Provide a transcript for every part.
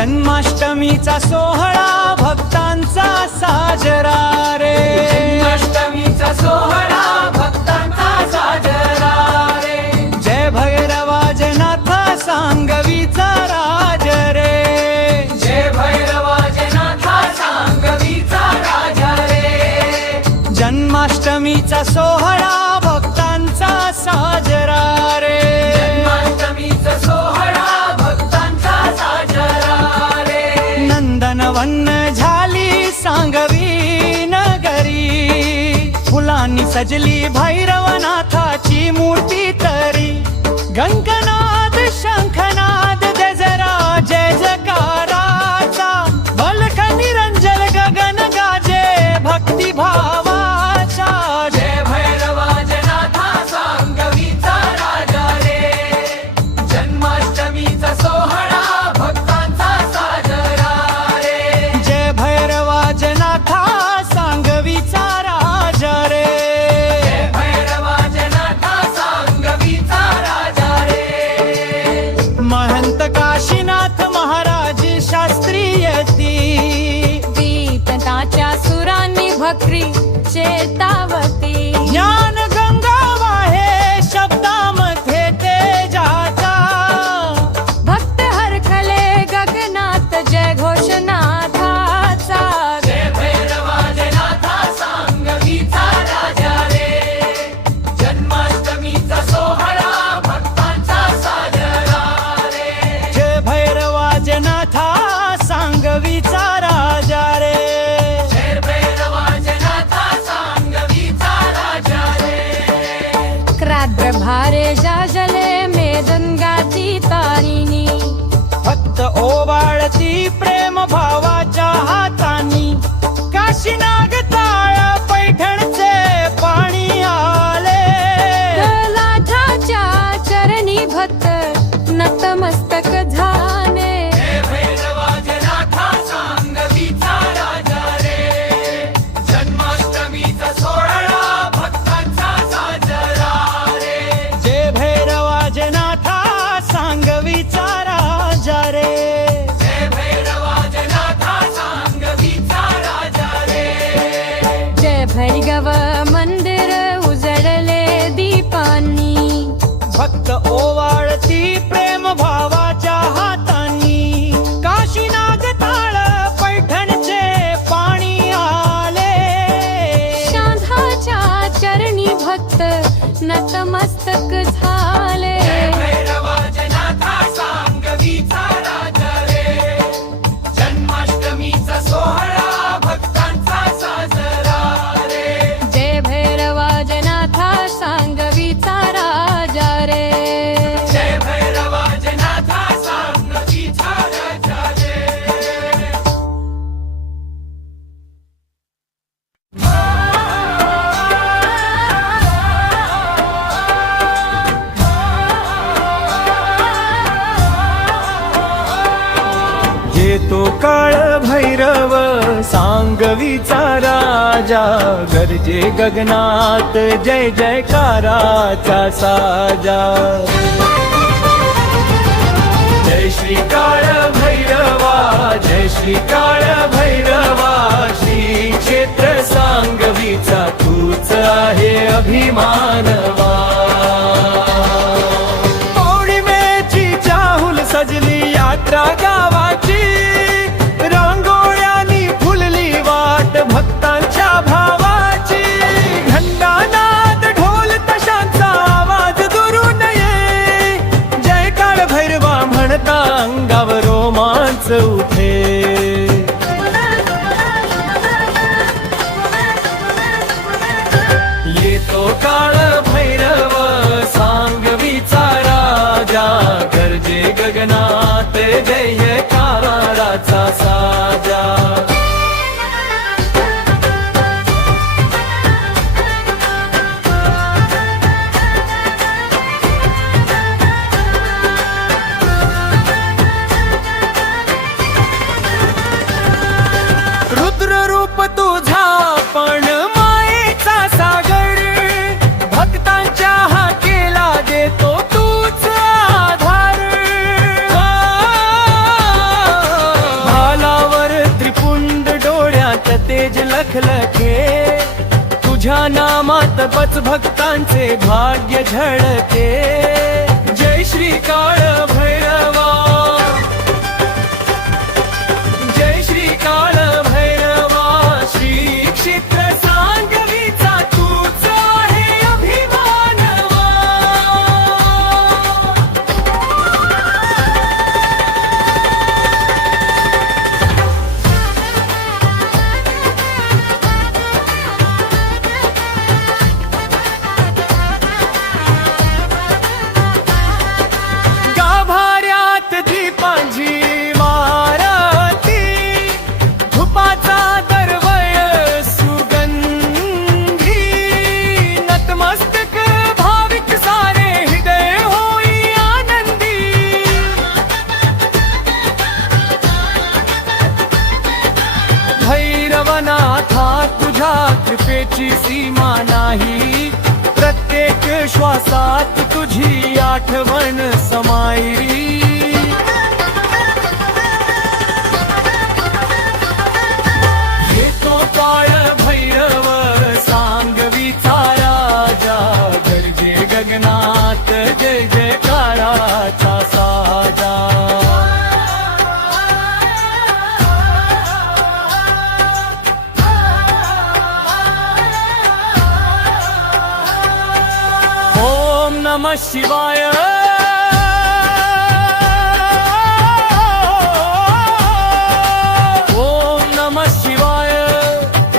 जन्माष्टमीचा सोहळा भक्तांचा साजरा रे, जन्माष्टमीचा सोहळा भक्तांचा साजरा रे, जय भैरवाजनाथा सांगवीचा राज रे, जय भैरवाजनाथा सांगवीचा राजा रे, जन्माष्टमीचा सोहळा भक्तांचा साजरा रे, जन्माष्टमीचा सोहळा भक्तांचा साजरा रे, नंदनवन झाली सांगवी नगरी, फुलांनी सजली भैरवनाथाची मूर्ती तरी, गंगनाद शंखनाद दे जरा जय जकाराचा, बलख निरंजन गगन गाजे भक्ती भावाचा, जय भैरवाजनाथा सांगवीचा राजा रे, जन्माष्टमीचा सोहळा भक्तांचा साजरा रे, जय भैरवाजनाथा सांगवीचा राजा रे, जय भैरवाजनाथा सांगवीचा राजा रे, महंत काशीनाथ महाराज शास्त्री यती, वीतताच्या सुरांनी भक्री चेतावती, ज्ञान गंगा वाहे शब्दामध्ये तेजाचा, भक्त हरखले गगनात जय घोषनाथाचा, जय भैरवाजनाथा सांगवीचा राजा रे, जन्माष्टमीचा सोहळा भक्तांचा साजरा रे, जय भैरवाजनाथा सांगवीचा राजा रे, जय भैरवाजनाथा सांगवीचा राजा रे, क्राद्र भारे जाजले मेदंगाची तारिणी, फक्त ओवाळती प्रेम भावाच्या हातानी, काशीनाग ताळ पैठणचे पाणी आले, लाठाच्या चरणी भक्त नतमस्तक झाले, जय भैरवाजनाथा सांगवीचा राजा रे, जन्माष्टमीचा सोहळा भक्तांचा साजरा रे, जय भैरवाजनाथा सांगवीचा राजा रे, जय भैरवाजनाथा सांगवीचा राजा रे, जय भैरव मंदिर उजळले दीपांनी, भक्त ओवाळती प्रेम भावाच्या हातानी, काशीनाग ताळ पैठणचे पाणी आले, शांधाच्या चरणी भक्त नतमस्तक झाले, जय भैरवाजनाथा सांगवीचा राजा रे, जन्माष्टमीचा सोहळा भक्तांचा साजरा रे, जय भैरवाजनाथा सांगवीचा राजा रे, जय भैरवाजनाथा सांगवीचा राजा रे, येतो काळ भैरव सांगवीचा राजा, गरजे गगनात जय जयकाराचा साजा, जय श्री काळ भैरवा, जय श्री काळ भैरवा, श्री क्षेत्र सांगवीचा तूच आहे अभिमानवा, पौर्णिमेची चाहुल सजली यात्रा गावाची, रांगोळ्यांनी फुलली वाट भक्तांच्या भावाची, घंटानाद ढोल ताशांचा आवाज दुरून नये, जय काळ भैरवा म्हणता अंगावर रोमांच उठे, येतो काळ भैरव सांगवीचा राजा, गरजे गगनात जयकाराचा साजा, रुद्र रूप तुझा पण मायेचा सागर, भक्तांच्या हाकेला देतो तूच आधार, लखलखे, तुझ्या नामात बच भक्तांचे भाग्य झळके. जय श्री काळ भैरवा, जय श्री काळ भैरवा, श्री क्षेत्र सांगवीचा तूच आहे अभिमानवा. गाभाऱ्यात दीपांची मारती, धुपाचा दरवळ सुगंधी, नतमस्तक भाविक सारे हृदय होई आनंदी. भैरवनाथा तुझ्या कृपेची सीमा नाही, प्रत्येक श्वासात तुझी आठवण समाई. येतो काळ भैरव सांगवीचा राजा, गर्जे गगनात जय जयकाराचा साजा. ओम नमः शिवाय, ओम नमः शिवाय.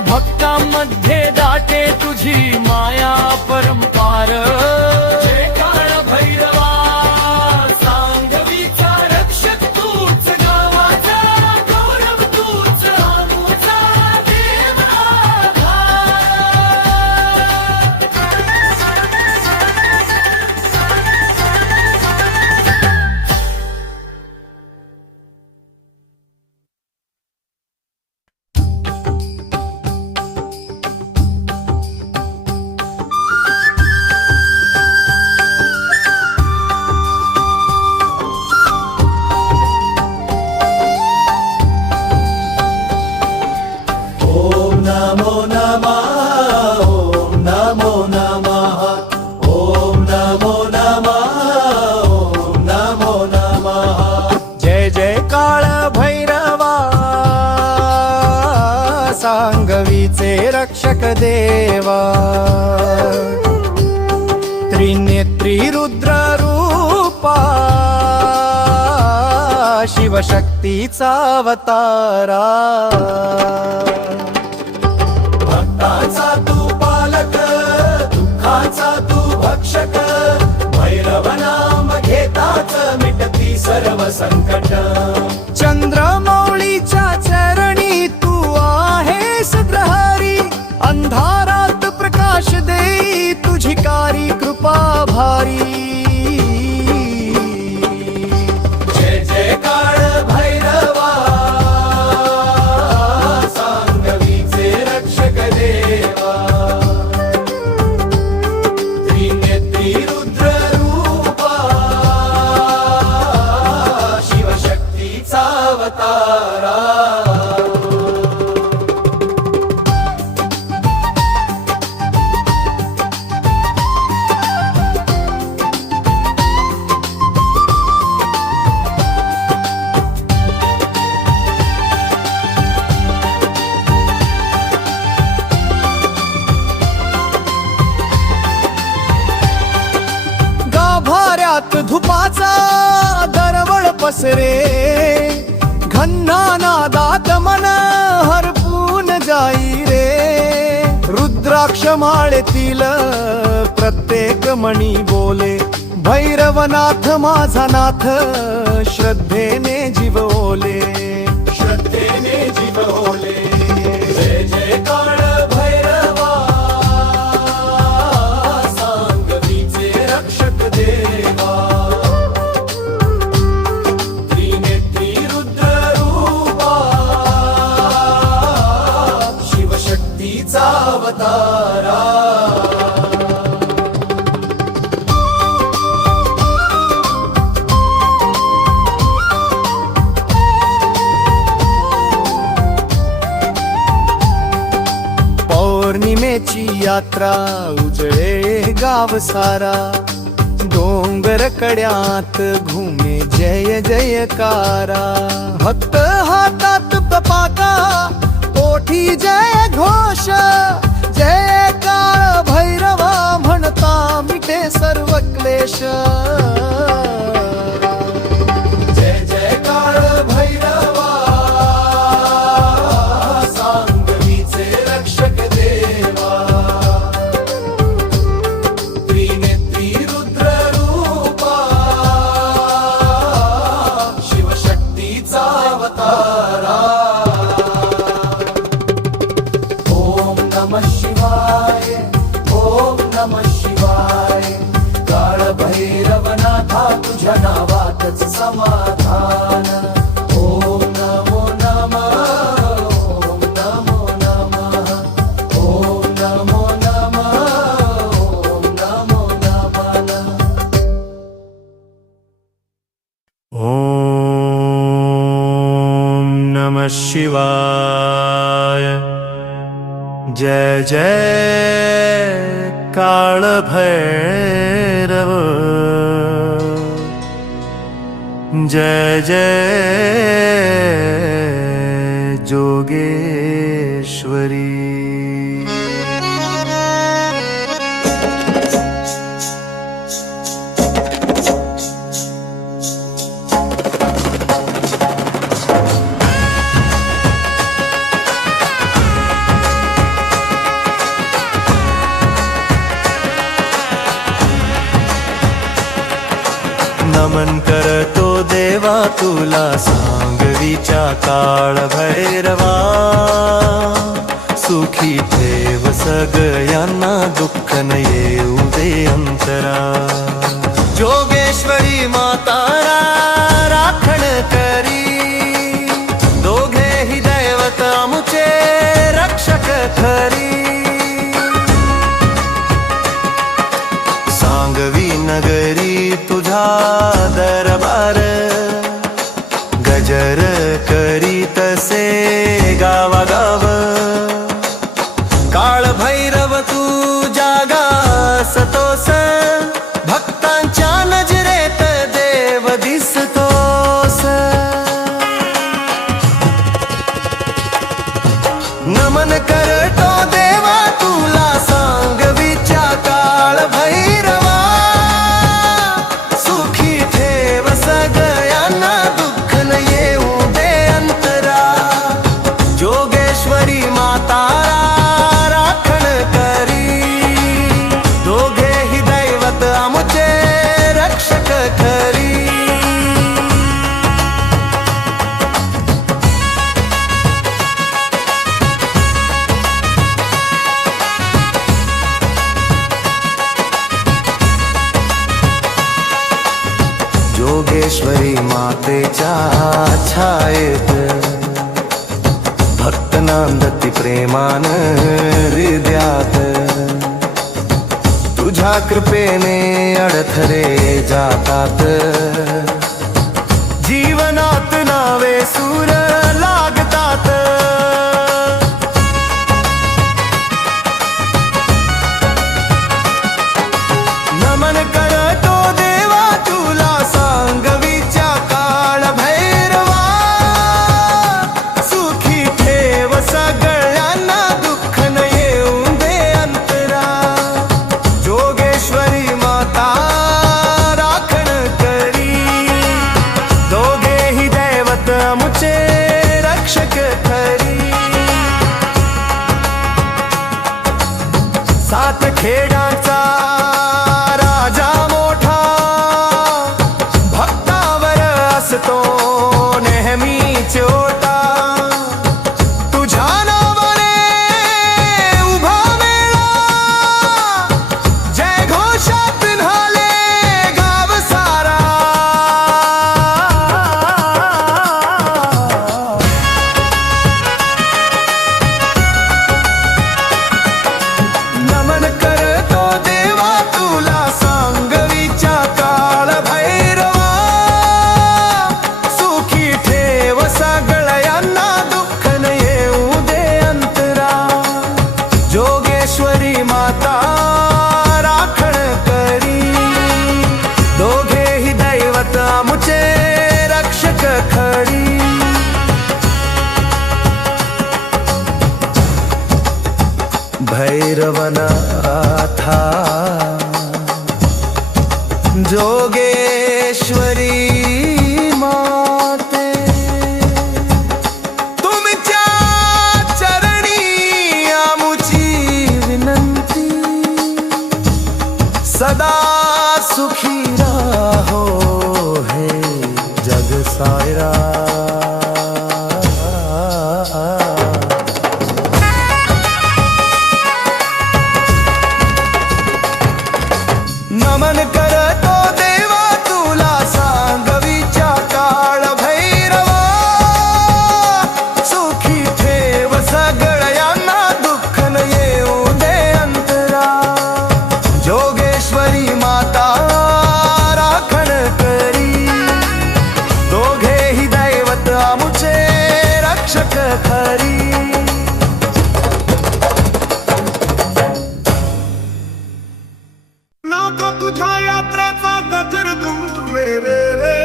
भक्तांमध्ये दाटे तुझी माया परंपार. जय काळ भैरवा सांगवीचा रक्षक तूच, गावाचा गौरव तूच, आमचा देव आधार. ओम नमो नमः, ओम नमो नमः, ओम नमो नमः, ओम नमो नमः. जय जय काळ भैरवा सांगवीचे रक्षक देवा. त्रिनेत्री रुद्र रूपा, शिवशक्तीचा अवतारा. भक्ताचा तू पालक, दुःखाचा तू भक्षक, भैरव नाम घेताच मिटती सर्व संकट. चंद्रमौळीच्या चरणी तू आहेस प्रहरी, अंधारात प्रकाश देई तुझी कारी कृपा भारी. जय जय काळ भैरवा सांगवीचे रक्षक देवा. त्रिनेत्री रुद्र रूपा, शिवशक्तीचा अवतारा. गाभाऱ्यात धुपाचा दरवळ पसरे, घन्ना नादात मन हरपून जाई रे. रुद्राक्ष माळेतील प्रत्येक मणी बोले, भैरवनाथ माझा नाथ श्रद्धेने जीव ओले. श्रद्धेने जीव ओले. जय जय काळ भैरवा सांगवीचे रक्षक देवा. त्रिनेत्री रुद्र रूपा, शिवशक्तीचा अवतारा. यात्रा उजळे गाव सारा डोंगर कड्यात घुमे जय जयकारा भक्त हातात पपाका ओठी जय घोष जय काळ भैरवा म्हणता मिटे सर्व क्लेश जय जय काळ भैरवा सांगवीचे रक्षक देवा त्रिनेत्री रुद्र रूपा शिवशक्तीचा अवतारा ओम नमः शिवाय ओम नमः शिवाय काळ भैरवनाथा तुझ्या नावातच समाधान ओम नमो नमः ओम नमो नमः ओम नमो नमः ओम नमो नमः ओम नमः शिवाय जय जय काळ भैरव जय जय जोगेश्वरी नमन करतो देवा तुला सांगवीच्या काळ भैरवा सुखी ठेव सगळ्यांना दुःख न येऊ दे अंतरा जोगेश्वरी माता राखण करी दोघेही दैवत आमुचे रक्षक खरी सांगवी नगरी तुझा दरबार गजर करी तसे गावागाव काळ भैरव तू जागा सतोस भक्तांच्या नजरेत देव दिसतोस नमन करतो देवा तुला सांगवीच्या काळ भैरवा सुखी ठेव सगळ्यांना दुःख न येऊ दे अंतरा जोगेश्वरी माता राखण करी दोघेही दैवत आमुचे रक्षक खरी जोगेश्वरी मातेच्या छायेत भक्त नांदती प्रेमान हृदयात तुझ्या कृपेने अडथळे जातात जीवनात नावे सूर लागतात नमन करतो देवा तुला सांगवीच्या काळ भैरवा सुखी ठेव सगळ्यांना दुःख न येऊ दे अंतरा जोगेश्वरी माता राखण करी दोघेही दैवत आमुचे रक्षक खरी सात खेडांचा राजा मोठा भक्तावर असतो नेहमी चोटा तुझ्या नावाने उभा मेळा जय घोषात निघाले गाव सारा भैरवनाथा जोगेश्वरी माते तुमच्या चरणी आमुची विनंती सदा सुखी राहो हे जग सायरा नमन करतो देवा तुला सांगवीच्या काळ भैरवा सुखी ठेव सगळ्यांना दुःख न येऊ दे अंतरा जोगेश्वरी माता राखण करी दोघेही दैवत आमुचे रक्षक खरी नको तुझ्या यात्रेचा गजर तुमले रे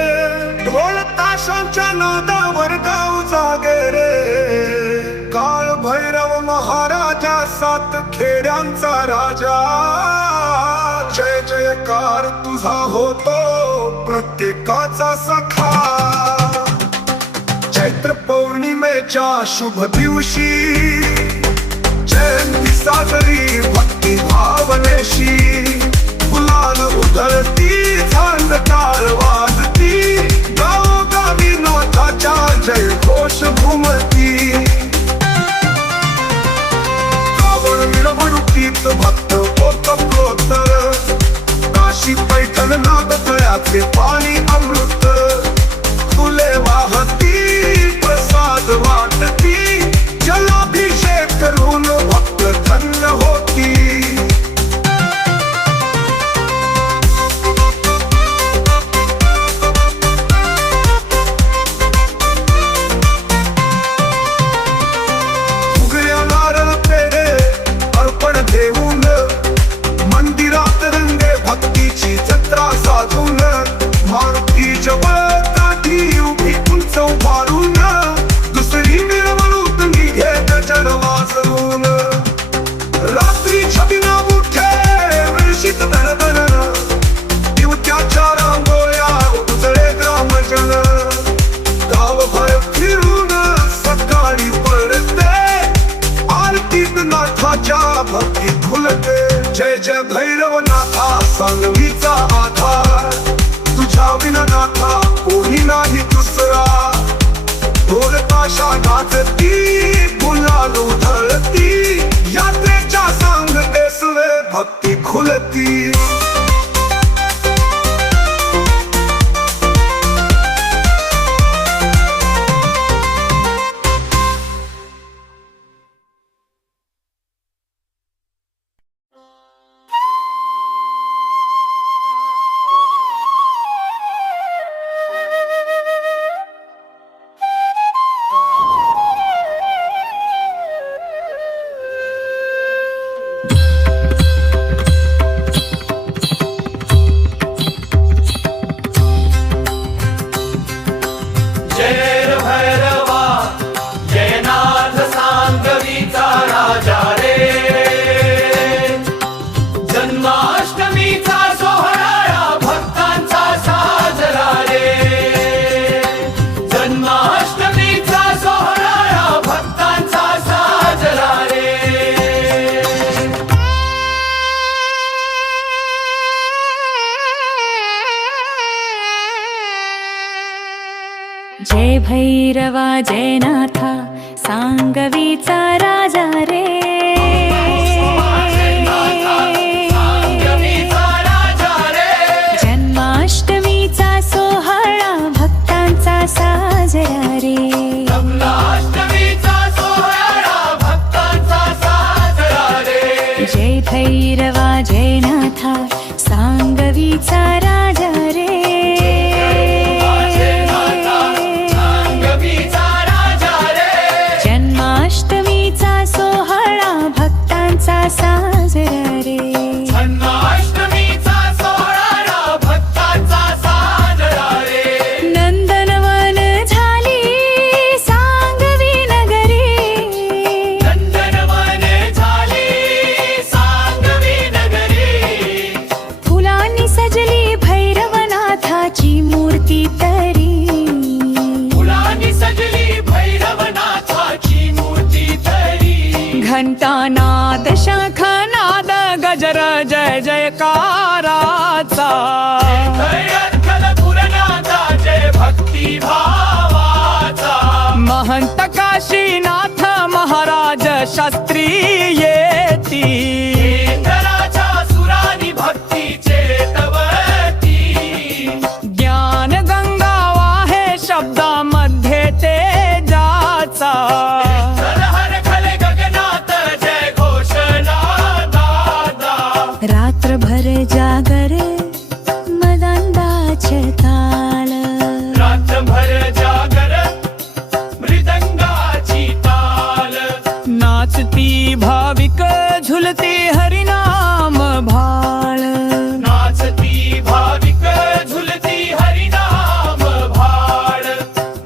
ढोल ताशांच्या नादावर गाव जागे रे काळ भैरव महाराजा सात खेड्यांचा राजा जय जयकार तुझा होतो प्रत्येकाचा सखा चैत्र पौर्णिमेच्या शुभ दिवशी जयंती साजरी भक्ती भावनेशी फुलाल उधळती झाड टाळ वाजती गावोगावी नाथाच्या जय घोष घुमती कावड मिरवणुकीत भक्त ओतप्रोत्तर काशी पैठण नागतळ्याचे पाणी अमृत फुले वाहती प्रसाद वाटती जलाभिषेक करून भक्त धन्य होती उगया नारळ पेढे अर्पण देऊन मंदिरात रंगे भक्तीची जत्रा साधून मारुती जवळ काठी उभी उंच उभारून दुसरी मिरवणूक निघे गजर वाजवून रात्री छबिना उठे वृषित धडधड दिवट्याच्या रांगोळ्या उजळे ग्रामजन गावभर फिरून सकाळी पडते आरतीत नाथाच्या भक्ती खुलते जय जय भैरवनाथा सांगवीचा आधार तुझ्या विना नाथा कोणी नाही दुसरा ढोल ताशा नाचती गुलाल उधळती यात्रेच्या सांग देसवे भक्ती खुलती जय भैरवा जय नाथा सांगवीचा राजा रे जन्माष्टमीचा सोहळा भक्तांचा साजरा रे जय भैरवा जय नाथा सांगवीचा राजा रे जन्माष्टमीचा सोहळा महंत काशीनाथ महाराज शास्त्री येती इंद्राच्या सुरानी भक्ती चेतवती ज्ञान गंगा वाहे शब्दामध्ये तेजाचा हर खले गगनात जय घोषणा दादा रात्रभर जागरे मदांदाचे ताल रात्रभर जागर मृदंगाची ताल नाचती भाविक झुलती हरिनाम भाळ नाचती भाविक झुलती हरिनाम भाळ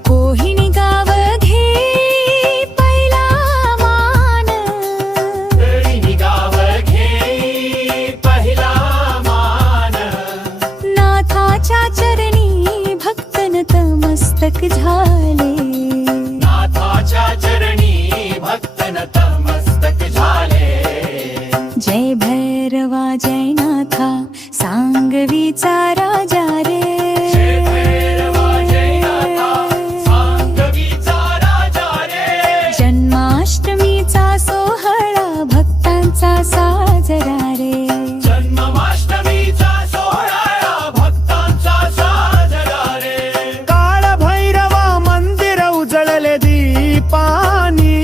कोहिनी गाव घे पहिला मान तळी गाव घे पहिला मान नाथाच्या चरणी भक्त नतमस्तक झाले नाथाच्या चरणी भक्त नतमस्तक झाले जय भैरवा जय नाथा सांगवीचा राजा रे जय भैरवा जय नाथा सांगवीचा राजा रे जन्माष्टमीचा सोहळा भक्तांचा साजरा रे जन्माष्टमीचा सोहळा भक्तांचा साजरा रे काळ भैरवा मंदिर उजळले दीपानी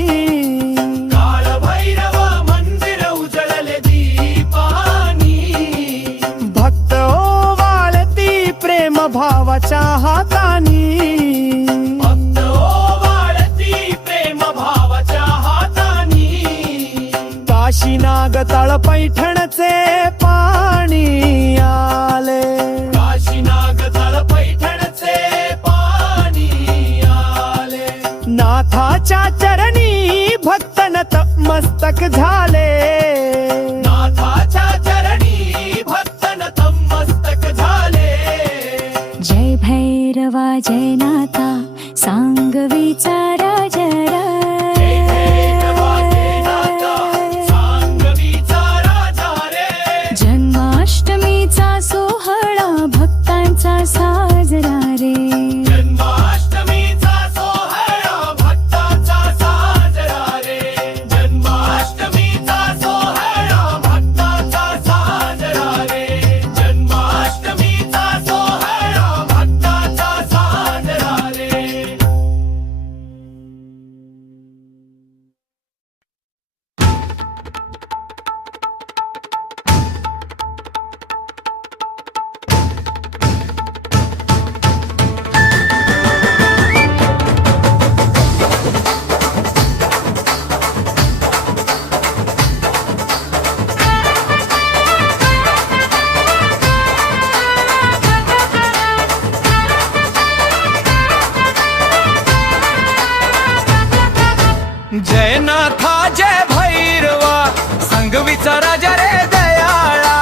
काळ भैरव मंदिर उजळले दीपानी भक्त ओवाळती प्रेम भावाच्या हातानी भक्त ओवाळती प्रेम भावाच्या हातानी काशीनाग तळ पैठणचे पाणी आले काशीनाग तळ पैठणचे पाणी आले नाथाच्या चरणी भक्त नतमस्तक झाले नाथाच्या चरणी भक्त नतमस्तक झाले जय भैरवा जय नाथा सांगवीचा राजा जय भैरवा जय नाथा सांगवीचा राजा रे जन्माष्टमीचा सोहळा भक्तांचा साजरा रे जन्माष्टमीचा सोहळा भक्तांचा साजरा रे जन्माष्टमीचा सोहळा भक्तांचा साजरा रे जन्माष्टमीचा सोहळा भक्तांचा साजरा रे जय नाथा जय भैरवा संगवीचा राजा रे दयाळा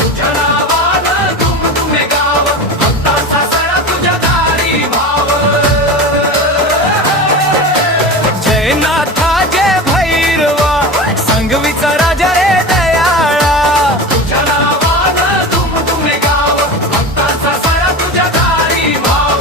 तुझ्या नावानं दुमदुमे गाव भक्तांचा सळा तुझ्या दारी भाव जय नाथा जय भैरवा संगवीचा राजा रे दयाळा तुझ्या नावानं दुमदुमे गाव भक्तांचा सळा तुझ्या दारी भाव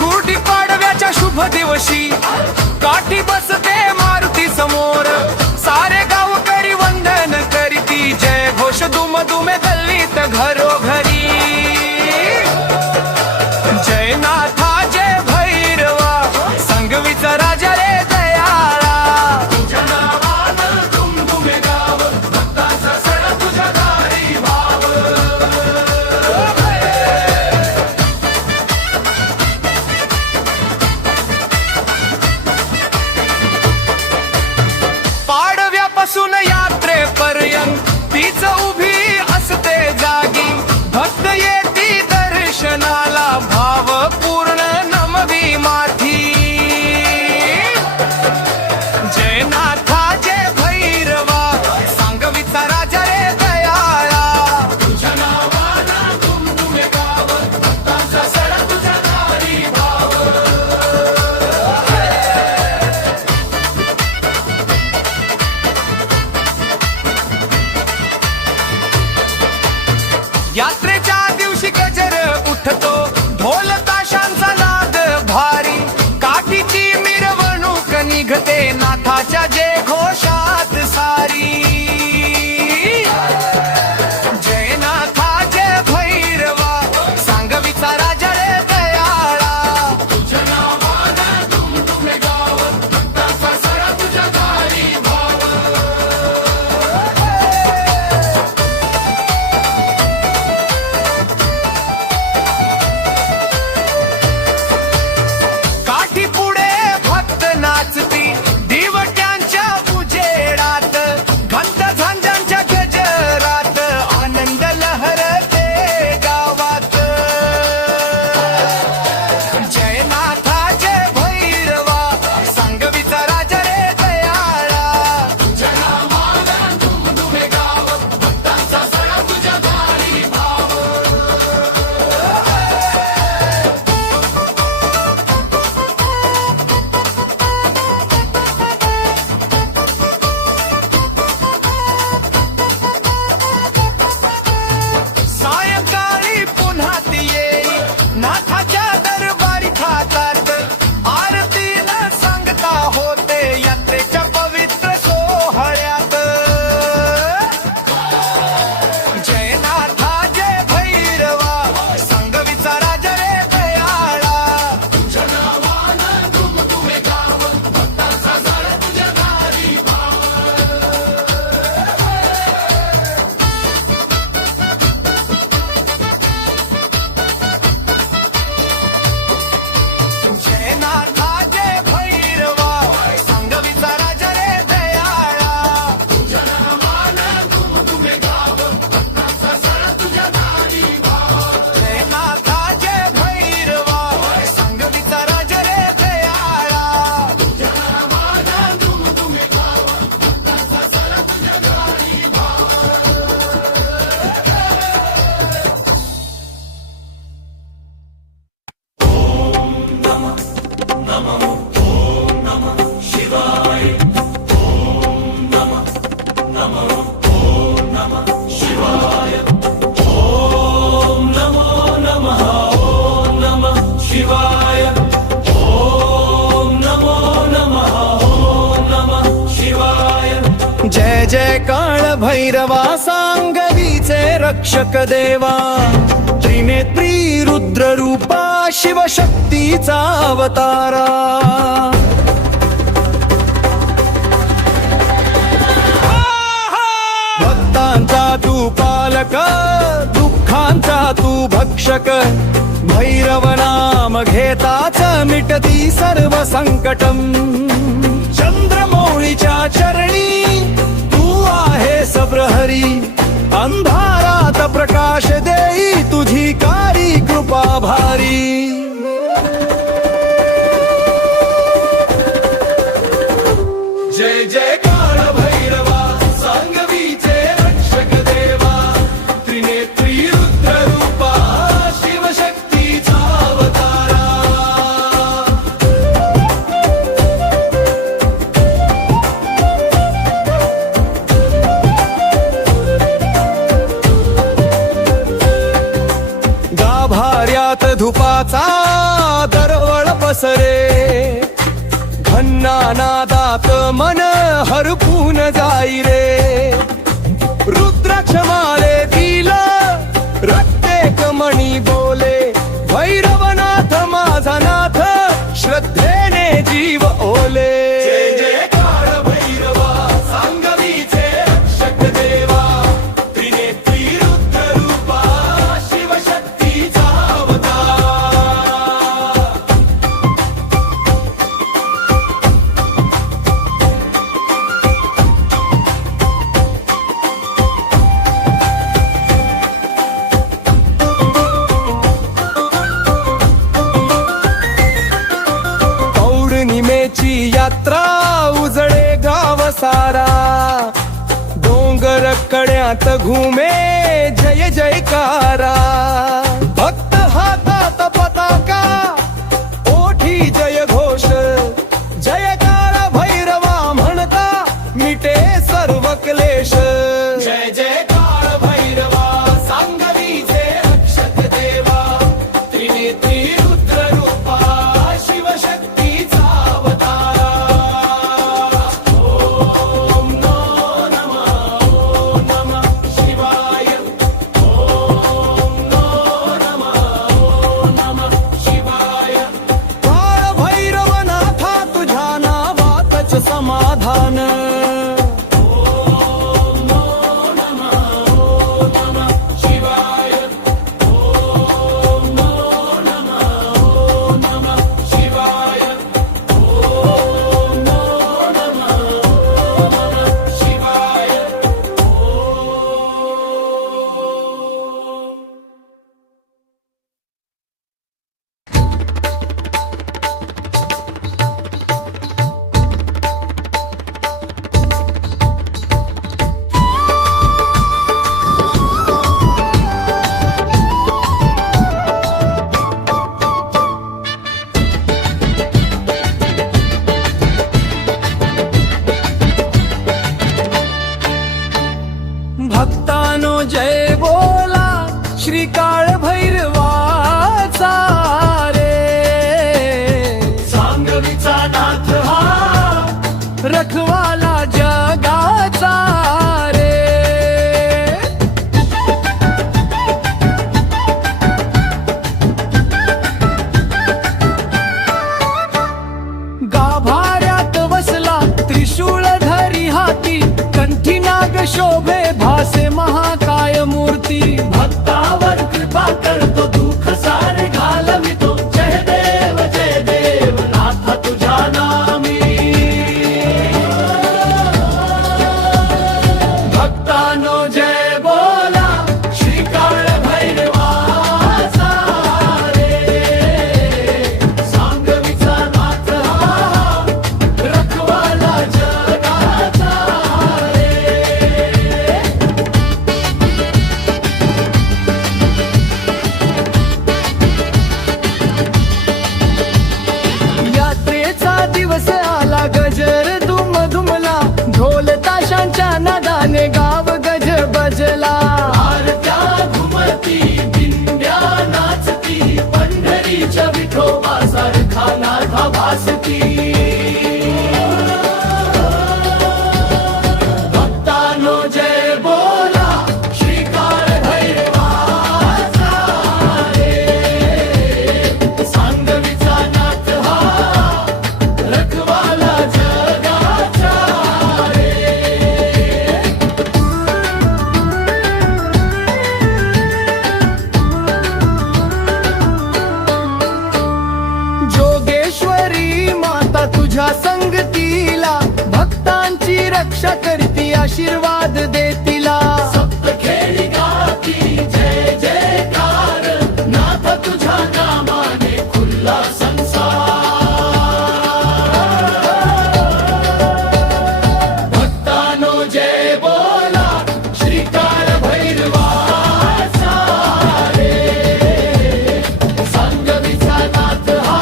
गुढी पाडव्याच्या शुभ दिवशी काठी बसते मारुती समोर सारे गावकरी वंदन करीती जय घोष दुम दुमे गल्लीत घरोघरी जय नाथा जय भैरवा संगवीचा राजा रे दयाळा तुझ्या नावानं दुमदुमे गाव भक्तांचा सळा तुझ्या दारी भाव निघते नाथाच्या जय घोषात सारी. जय नाथा जय भैरवा सांगवीचा राजा रे दयाळा. तुझ्या नावानं दुमदुमे गाव भक्तांचा सरा तुझ्या दारी भाव. काठी पुढे भक्त नाचती दिवट्यांच्या उजेडात. घंट झांजांच्या गजरात आनंद लहरते गावात. जय नाथा जय भैरवा सांगवीचा राजा रे दयाळा. तुझ्या नावानं दुमदुमे गाव भक्तांचा सरा तुझ्या दारी भाव. सायंकाळी पुन्हा ती येई नाथाच्या दरबारी खातात. आरतीला सांगता होते यात्रेच्या पवित्र सोहळ्यात. जय नाथा जय भैरवा सांगवीचा राजा रे दयाळा. तुझ्या नावानं दुमदुमे गाव भक्तांचा सरा तुझ्या दारी भाव. जय नाथा जय भैरवा सांगवीचा राजा रे दयाळा. तुझ्या नावानं दुमदुमे गाव भक्तांचा सरा तुझ्या दारी भाव. जय नाथा जय भैरवा सांगवीचा राजा रे दयाळा. तुझ्या नावानं दुमदुमे गाव भक्तांचा सरा तुझ्या दारी भाव. शिवाय ओम नमो नमः ओम नमः शिवाय. जय जय काळ भैरवा सांगवीचे रक्षक देवा. त्रिनेत्री रुद्र रूपा शिवशक्तीचा अवतारा. भक्तांचा तू पालक दुःखांचा तू भक्षक. भैरव नाम घेताच मिटती सर्व संकटम. चंद्रमौळीच्या चरणी तू आहे सप्रहरी. अंधारात प्रकाश देई तुझी कारी कृपा भारी. जय जय काळ भैरवा सांगवीचे रक्षक देवा. त्रिनेत्री रुद्र रूपा शिवशक्तीचा अवतारा. गाभाऱ्यात धुपाचा दरवळ पसरे. भन्ना नादात मन हरपून जाई रे. रुद्राक्ष माले दिला प्रत्येक मणी बोले. भैरवनाथ माझा नाथ श्रद्धेने जीव ओले. जय जय काळ भैरवा सांगवीचे रक्षक देवा. त्रिनेत्री रुद्र रूपा शिवशक्तीचा अवतार. पौर्णिमेची यात्रा उजळे गाव सारा. डोंगर कड्यात घुमे जय जयकारा. भक्त हातात पताका ओठी जय घोष. जयकार भैरवा म्हणता मिटे सर्व क्लेश. जय जय काळ भैरवा सांगवीचे रक्षक देवा. त्रिनेत्री रुद्र रूपा शिवशक्तीचा अवतारा. तोच समाधान. भक्तानो जय बोला श्री काळ भैरवाचा रे. सांगवीचा नाथ हा रखवाला जगाचा रे. गाभाऱ्यात बसला त्रिशूळ धरी हाती, कंठी नाग शोभे भासे महाकाय मूर्ती. भक्तावर कृपा करतो दुःख सारे घालवितो. जय देव नाथ तुझ्या नामी. भक्तानो जय बोला श्री काळ भैरवाचा रे. सांगवीचा नाथ हा रखवाला जगाचा रे. यात्रेचा दिवस आला गजर दुम दुमला, ढोल ताशांच्या नादाने गाव गज बजला. आरत्या घुमती दिंड्या नाचती, पंढरीच्या विठोबासारखा नाथा भासती. भक्तानो जय बोला श्री काळ भैरवाचा रे. सांगवीचा नाथ हा रखवाला जगाचा रे. जोगेश्वरी माता तुझ्या संगतीला, भक्तांची रक्षा करती आशीर्वाद देतीला. सप्तखेडी गाती जय जयकार, नाथ तुझ्या नामाने खुल्ला संसार. भक्तानो जय बोला श्री काळ भैरवाचा रे. सांगवीचा नाथ हा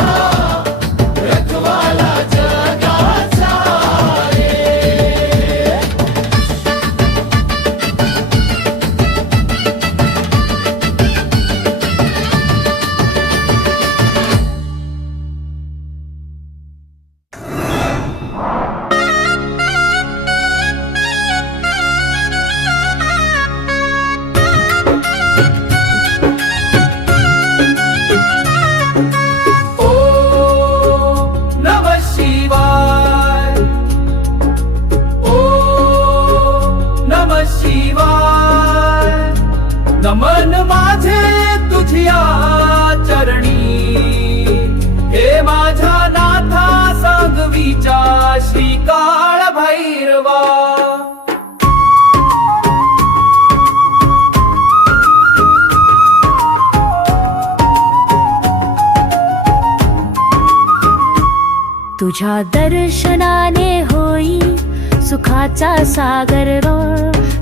रखवाला जगाचा रे. ओम नमः शिवाय. ओम नमः शिवाय. नमन माझे तुझ्या चरणी, हे माझ्या नाथा सांगवीच्या श्री काळ भैरवा. तुझ्या दर्शनाने होई सुखाचा सागर रोळ.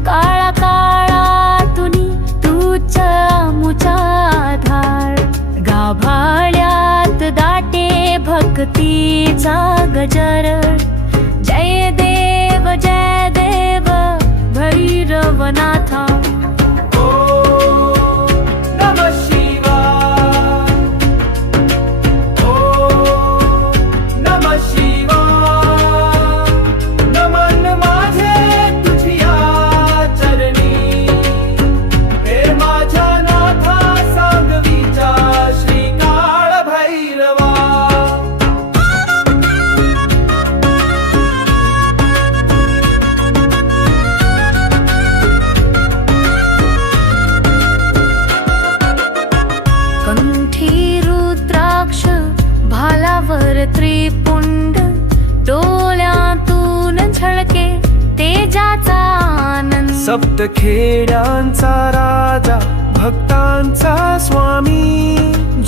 काळा काळातुनी तूच आमुचा आधार. गाभाळ्यात दाटे भक्तीचा गजर. जय देव भैरवनाथा. ओम नमः शिवाय. ओम नमः शिवाय. नमन माझे तुझ्या चरणी, हे माझ्या नाथा सांगवीच्या श्री काळ भैरवा. सप्तखेड्यांचा राजा भक्तांचा स्वामी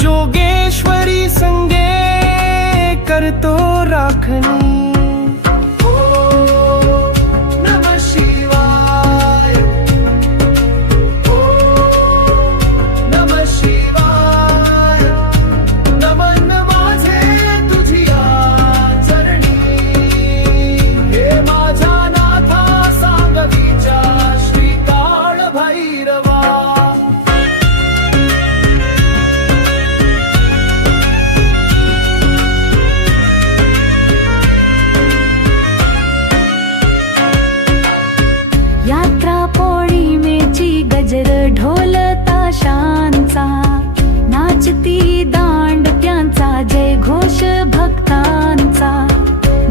जोगेश्वरी संगे करतो राखणी नमः शिवाय नमः शिवाय नमन माझे तुझिया चरणी हे माझ्या नाथा सांगवीच्या श्री काळ भैरवा यात्रा पौर्णिमेची गजर ढोल ताशांचा नाचती दांडक्यांचा जय घोष भक्तांचा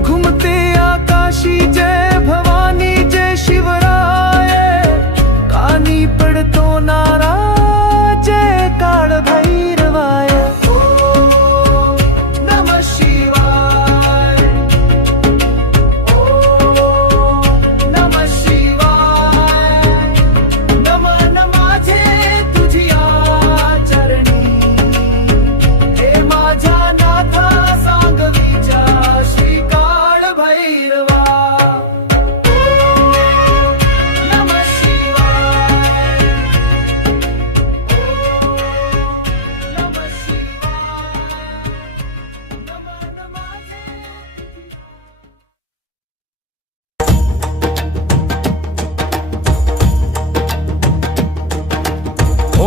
घुमते आकाशी जय भवानी जय शिवराय कानी पडतो नारा जय काळ भैरवाय नमः शिवाय नमः शिवाय नमन माझे तुझिया चरणी हे माझ्या नाथा सांगवीच्या श्री काळ भैरवा नमः शिवाय नमः शिवाय नमन माझे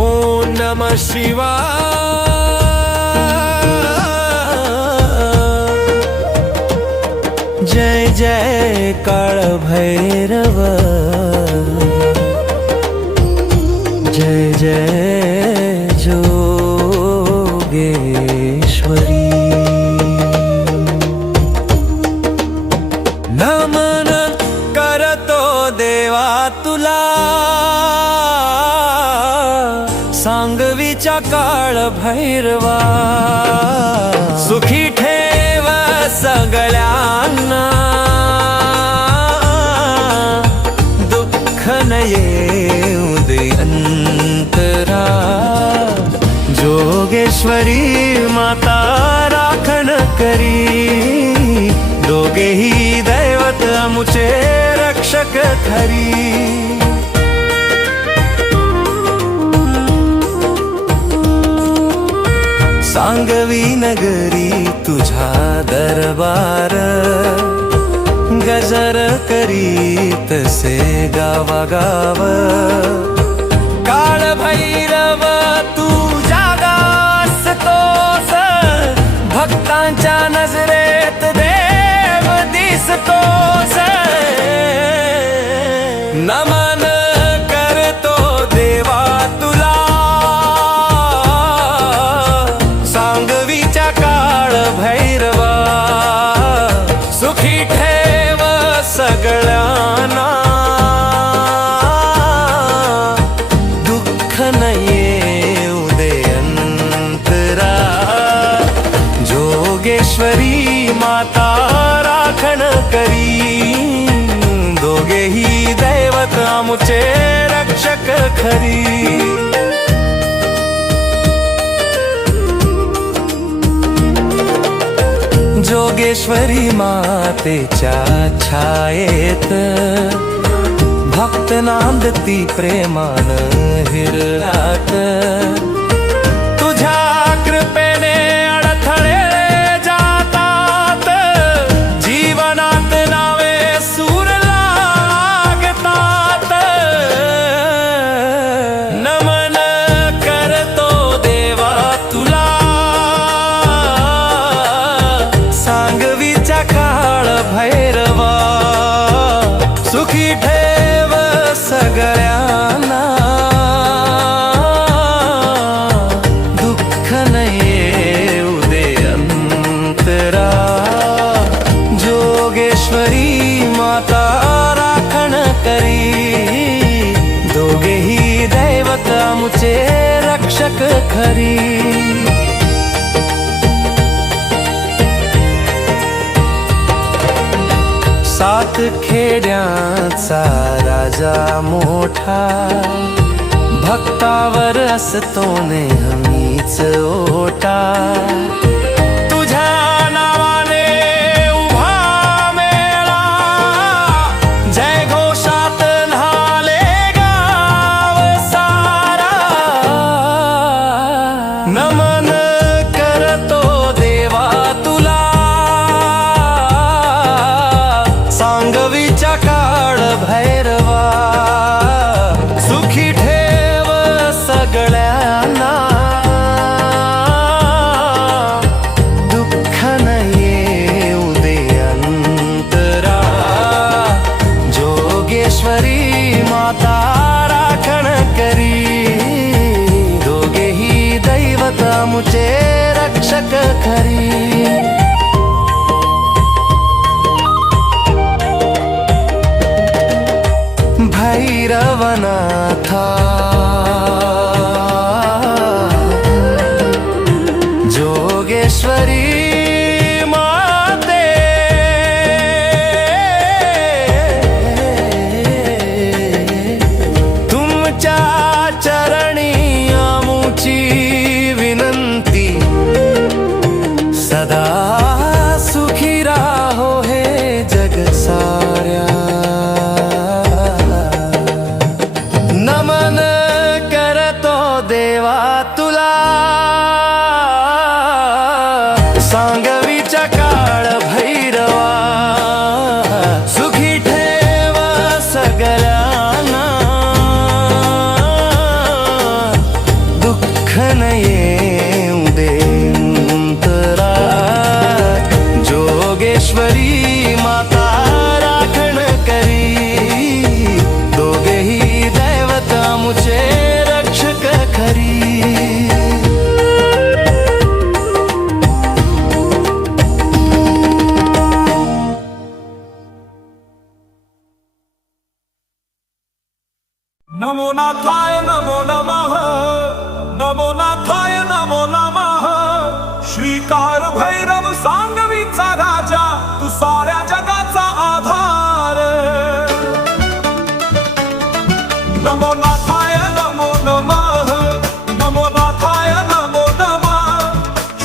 ओम नमः शिवाय जय जय काळ भैरव जय जय जोगेश्वरी नमन करतो देवा तुला सांगवीच्या काळ भैरवा सुखी ठेव सगळ्यांना दुःख न येऊ दे अंतरा जोगेश्वरी माता राखण करी दोघेही दैवत आमुचे रक्षक खरी सांगवी नगरी तुझा दरबार गजर करी तसे गावागाव काळ भैरव तू जागास तोस भक्तांच्या नजरेत देव दिसतोस नमन करतो देवा तुला सांगवीच्या काळ भैरवा सुखी ठेव सगळ्यांना दुःख न येऊ दे अंतरा जोगेश्वरी माता राखण करी दोघेही दैवत आमुचे रक्षक खरी जोगेश्वरी मातेच्या छायेत भक्त नांदती प्रेमान हिररात तुझ्या कृपेने अडथळे जातात जीवनात नावे सूर लागतात नमन करतो देवा तुला सांगवीच्या काळ भैरवा सुखी ठेव सगळ्यांना दुःख न येऊ दे अंतरा जोगेश्वरी माता राखण करी दोघेही दैवत आमुचे रक्षक खरी सात खेड्याचा राजा मोठा, भक्तावर असतो नेहमीच ओटा. तुझ्या नावाने उभा मेळा, जय घोषात न्हाले गाव सारा. नमन करतो देवा तुला, सांगवीच्या काळ भैरवा. सुखी ठेव सगळ्यांना, दुःख न येऊ दे अंतरा. जोगेश्वरी माता राखण करी, दोघेही दैवत मुचे रक्षक खरी. भैरवनाथा जोगेश्वरी माते, तुमच्या चरणी आमुची विनंती. सदा सुखी राहो हे जग साऱ्या. नमन करतो देवा तुला, सांगवीच्या काळ भैरवा. सुखी ठेव सगळ्यांना, दुःख न येऊ दे अंतरा. जोगेश्वरी माता राखण करी, दोघेही दैवत मुचे रक्षक खरी. नमो नाथाय नमो नमः, नमो नाथाय नमो नमः. श्रीकार भैरव सांगवीचा राजा, तू साऱ्या जगाचा आधार. नमो नाथाय नमो नमः, नमो नाथाय नमो नमः.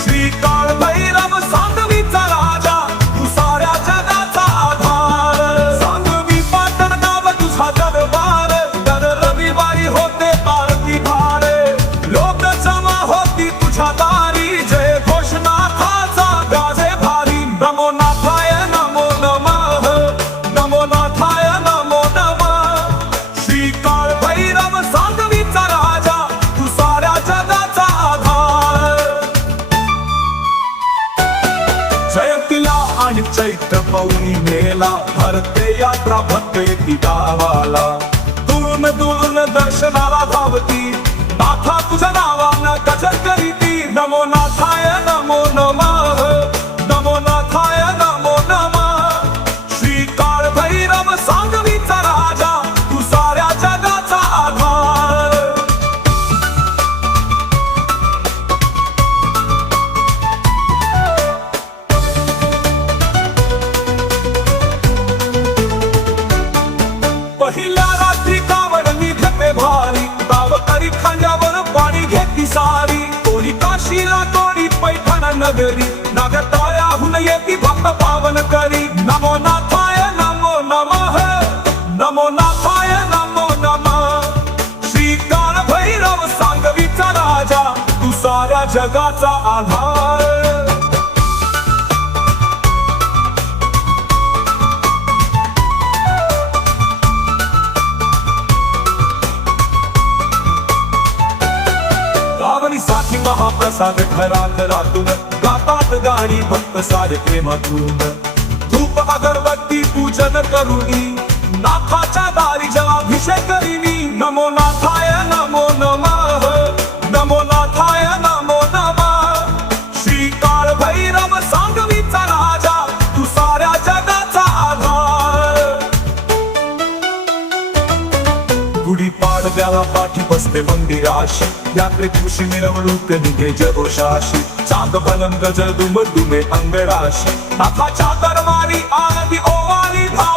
श्रीकार भैरव सांगवीचा राजा, तू साऱ्या जगाचा आधार. सांगवी पाटण गाव तुझा दरबार, दर रविवारी होते आरती भारे. लोक जमा होती तुझ्या दारी, जय घोषनाथाचा गाजे भारी. नमो नाथाय नमो नमः, नमो नाथाय नमो नमः. श्रीकाळ भैरव सांगवीचा राजा, तू साऱ्या जगाचा आधार. जयंतीला आणि चैत्र पौर्णिमेला भरते यात्रा, भक्त येती गावाला. दुरून दुरून दर्शनाला धावती, नाथा तुझ्या नावानं गजर करीती. नमो नाथाय नमो नमः, नमो नाथाय नमो नमः. श्रीकाळ भैरव सांगवीचा राजा, तू साऱ्या जगाचा आधार. पहिल्या रात्री कावड निघते भारी, गावकरी खांद्यावर पाणी घेती सारी. कोणी काशीला कोणी पैठण नगरी, नागताळ्याहून येती भक्त पावन करी. नमो नाथाय नमो नमः, नमो नाथाय नमो नमः. श्रीकाळ भैरव सांगवीचा राजा, तू साऱ्या जगाचा आधार. साठी महाप्रसाद घरात रातून, गातात गाणी भक्त सारे प्रेमातून. धूप अगरबत्ती पूजन करुनी, नाथाच्या दारी जलाभिषेक करिनी. नमो नाथाय नमो नमः, नमो नाथाय नमो नमः. श्रीकाळ भैरव सांगवीचा राजा, तू साऱ्या जगाचा आधार. गुढीपाडव्याला पाठी बसते मंदिराशी, यात्रे दिवशी मिरवणूक निघे जगोषाशी. चांद बनन गजर दुम दुमे अंगराशी, नाथाच्या दरबारी आरती ओवाळी भाव.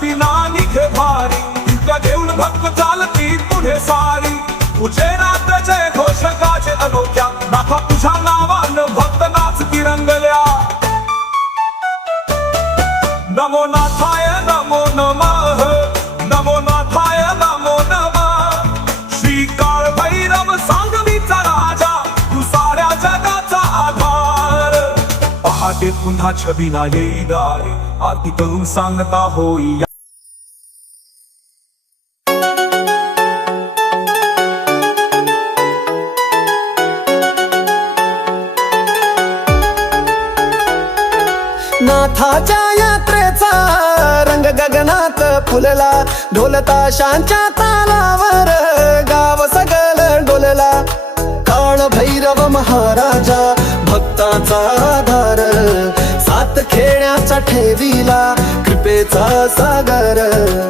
विना निघे भारी तुझ्या घेऊन भक्त चालती पुढे सारी तुझे नाथ जय घोष गाजे अनोख्या नाथा तुझ्या नावानं भक्त नाचती रंगल्या नमो नाथाय नमो नमः नमो नाथाय नमो नमः श्री काळ भैरव सांगवीचा राजा तू साऱ्या जगाचा आधार पहाटे पुन्हा छबिना येईदारे आरती करून सांगता होई नाथाच्या यात्रेचा रंग गगनात फुलला ढोल ताशांच्या तालावर गाव सगळं डोलला काळ भैरव महाराजा भक्ताचा आधार सात खेळण्याचा ठेवीला कृपेचा सागर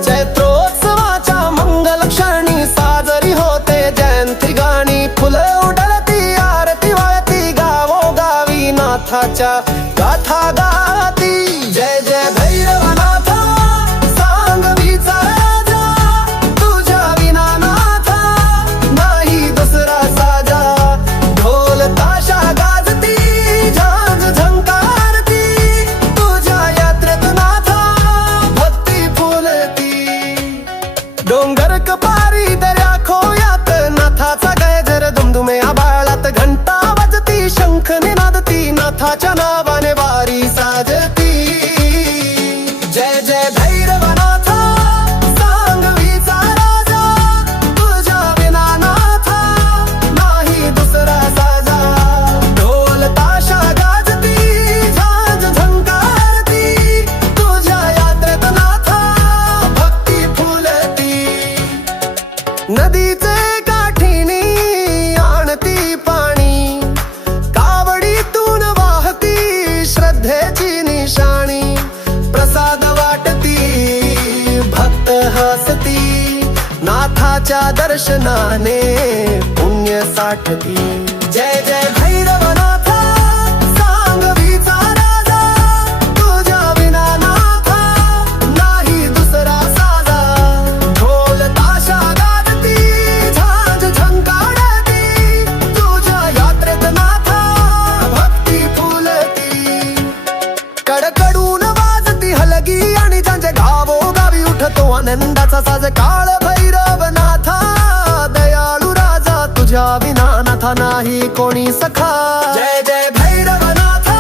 चैत्रोत्सवाच्या मंगल क्षणी साजरी होते जयंती गाणी फुलं उडलती आरती वाळती गावोगावी नाथाच्या गाथा गाती जय जय भैरवनाथा सांगवीचा राजा तुझ्या विना नाथा नाही दुसरा साजा ढोल ताशा गाजती झांज झंकारती तुझ्या यात्रेत नाथा भक्ती फुलती डोंगर कपारी दर्या खोयात नाथाचा गजर दुमदुमे आबाळात घंटा वाजती शंख निनादती नाथाच्या नावाने वारी साजती जय जय भैरवनाथा सांगवीचा राजा तुझ्या विना नाथा नाही दुसरा साजा ढोल ताशा गाजती झांज झंकारती तुझ्या यात्रेत नाथा भक्ती फुलती नदीचे काठीनी आणती पाणी कावडीतून वाहती श्रद्धेची निशाणी प्रसाद वाटती भक्त हसती नाथाच्या दर्शनाने पुण्य साठती जय जय भैरवनाथा सांगवीचा राजा तुझ्या विना नाथा नाही दुसरा साजा ढोल ताशा गाजती झांज झंकारती तुझ्या यात्रेत नाथा भक्ती फुलती कडकडून वाजती हलगी आणि झांजे गावोगावी उठतो आनंदाचा साज काळ भैरव नाथा दयाळू राजा तुझ्या विना नाथा नाही कोणी सखा जय जय भैरवनाथा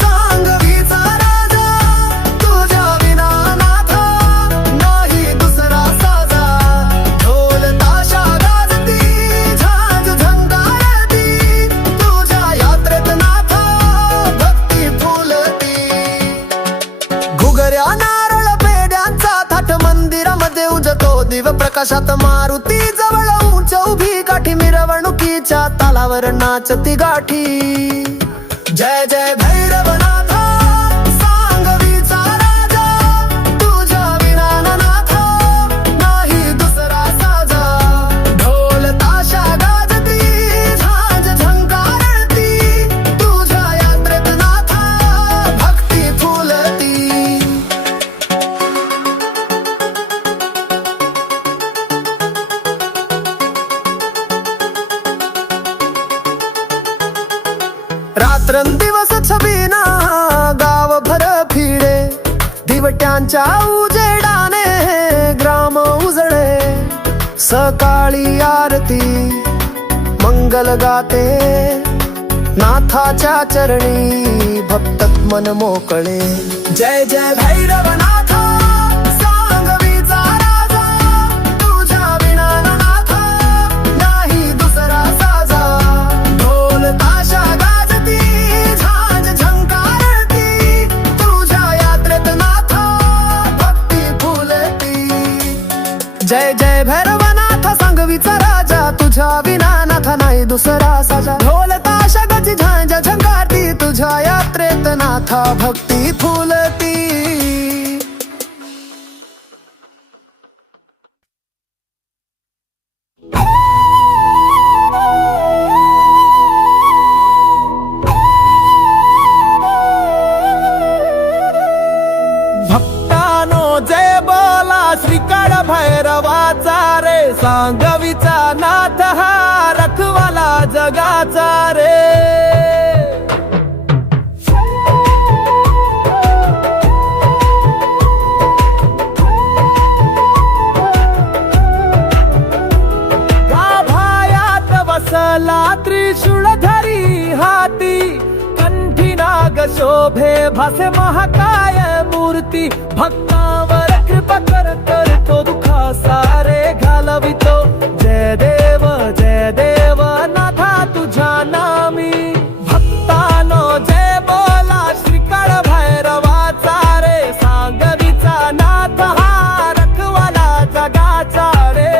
सांगवीचा राजा तुझ्या विना नाथा नाही दुसरा साजा ढोल ताशा गाजती झांज झंकारती तुझ्या यात्रेत नाथा भक्ती फुलती घुगऱ्या नारळ पेड्यांचा थाट मंदिरामध्ये उजतो दिव प्रकाशात मारुती जवळ उंच उभी गाठी मिरवणुकीच्या तालावर नाचती गाठी जय जय भैरवनाथा सांगवीचा राजा तुझ्या विना नाथा नाही दुसरा साजा ढोल ताशा गाजती झांज झंकारती तुझ्या यात्रेत नाथा भक्ती फुलती रात्रंदिवस छबिना गाव भर फिरे दिवट्यांच्या उजेडाने ग्राम उजळे सकाळी आरती मंगल गाते नाथाच्या चरणी भक्तत मन मोकळे जय जय भैरवनाथा सांगवीचा राजा तुझ्या विना नाथा नाही दुसरा साजा ढोल ताशा गाजती झांज झंकारती तुझ्या यात्रेत नाथा भक्ती फुलती जय जय भैरवनाथा सांगवीचा राजा तुझ्या विना नाथा नाही दुसरा साजा ढोल ताशा गाजती झांज झंकारती तुझ्या यात्रेत नाथा भक्ती फुलती भक्तानो जय सांगवीचा नाथ हा रखवाला जगाचा रे. गाभायात बसला त्रिशूळधारी हाती, कंठी नाग शोभे भासे महाकाय मूर्ती. भक्तावर कृपा करतो दुखा सारे घालवितो. जय देव नाथा तुझ्या नामी. भक्तानो जय बोला श्रीकाळ भैरवाचा रे. सांगवीचा नाथ हा रखवाला जगाचा रे.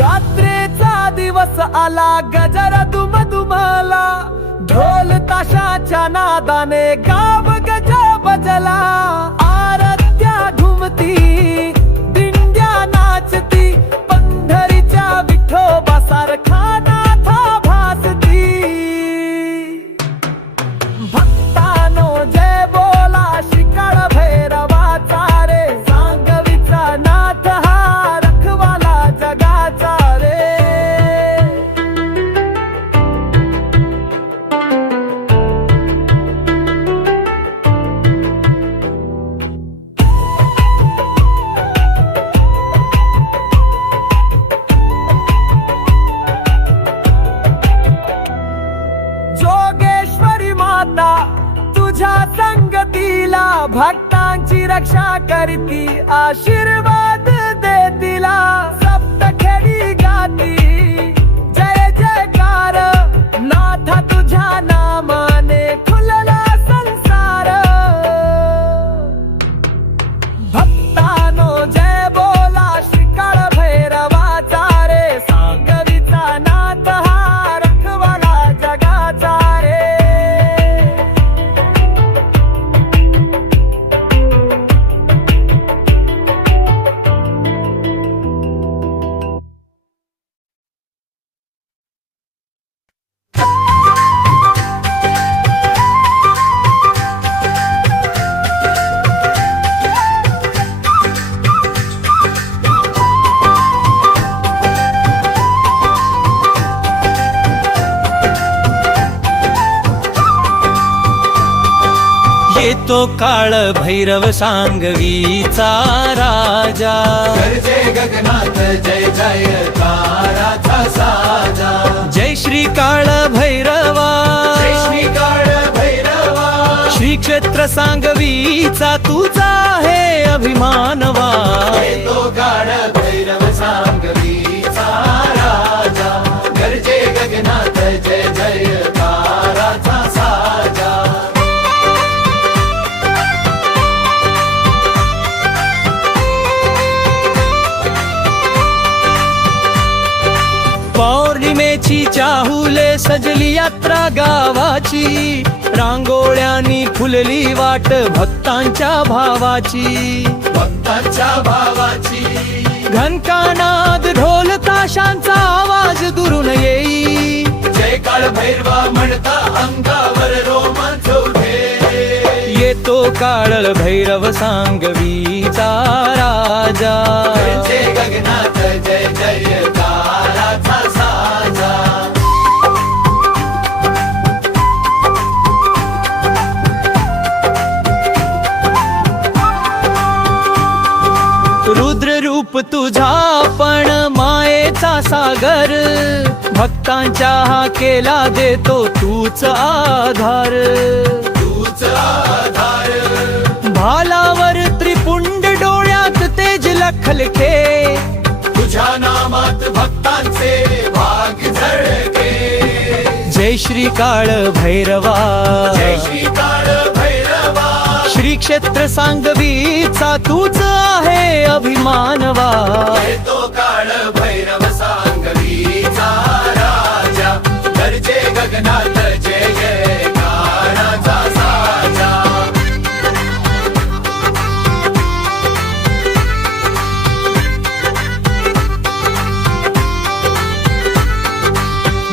यात्रेचा दिवस आला गजर दुमदुमला. ढोल ताशाच्या नादाने गाव गज बजला. आरत्या घुमती दिंड्या नाचती, पंढरीच्या विठोबा सारखा नाथा भासती. भक्तानो जय बोला श्रीकाळ भैरवाचा रे. सांगवीचा नाथ हा रखवाला जगाचा रे. जोगेश्वरी माता तुझ्या संगतीला, भक्तांची रक्षा करती आशीर्वाद देतीला. सप्तखेडी गाती जय जयकार, नाथा तुझ्या नामाने खुलला संसार. भक्तानो जय बोला श्रीकाळ भैरवाचा रे. सांगवीचा नाथ हा रखवाला जगाचा रे. येतो काळ भैरव सांगवीचा राजा. गरजे गगनात जय जयकाराचा साजा. जय श्री काळ भैरवा, जय श्री काळ भैरवा. श्री क्षेत्र सांगवीचा तुझा आहे अभिमानवा. येतो काळ भैरव सांगवीचा राजा. गरजे गगनात जय जयकाराचा साजा. पौर्णिमेची चाहुले सजली यात्रा गावाची. रांगोळ्यांनी फुलली वाट भक्तांच्या भावाची. भक्तांच्या भावाची. घनकानाद ढोल ताशांचा आवाज दुरून येई. जय काळ भैरवा म्हणता अंगावर रोमांच उठे. येतो काळ भैरव सांगवीचा राजा. गरजे गगनात जय जयकाराचा साजा. रुद्र रूप तुझा पण मायेचा सागर. भक्तांच्या हा केला देतो तूच आधार. तूच आधार. भालावर त्रिपुंड डोळ्यात तेज लखलखे. तुझ्या नामात भक्तांचे भाग झळके. जय श्री काळ भैरवा, जय श्री काळ भैरवा. श्री क्षेत्र सांगवीचा तूच आहे अभिमानवा. येतो काळ भैरव सांगवीचा राजा. गरजे गगनात जय जयकाराचा साजा.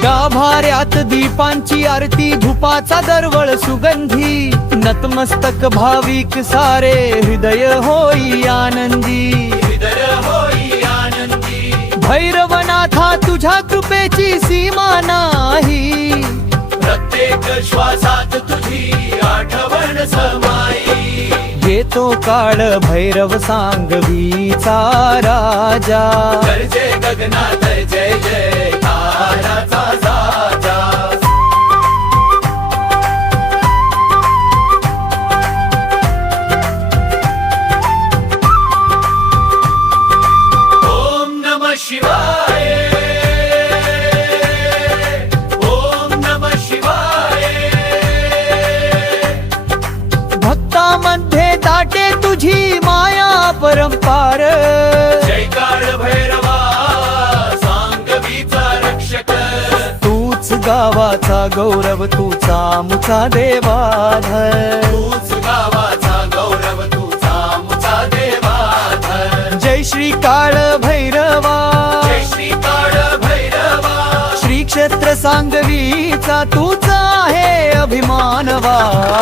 गाभाऱ्यात दीपांची आरती धुपाचा दरवळ सुगंधी नतमस्तक भाविक सारे हृदय होई आनंदी भैरवनाथा तुझ्या कृपेची सीमा नाही प्रत्येक श्वासात तुझी आठवण समाई येतो काळ भैरव सांगवीचा राजा गरजे गगनात जय जय ताराचा साजा ओम नमः शिवाय ओम नमः शिवाय भक्तामध्ये दाटे तुझी माया परंपार जयकार भैरवा सांगवीचा रक्षक तूच गावाचा गौरव तूचा मुचा देवाधर तूच गावाचा गौरव तुझा मुचा देवाधर जय श्री काळ भैरवा जय श्री काळ भैरवा श्री क्षेत्र सांगवीचा तूच आहे अभिमानवा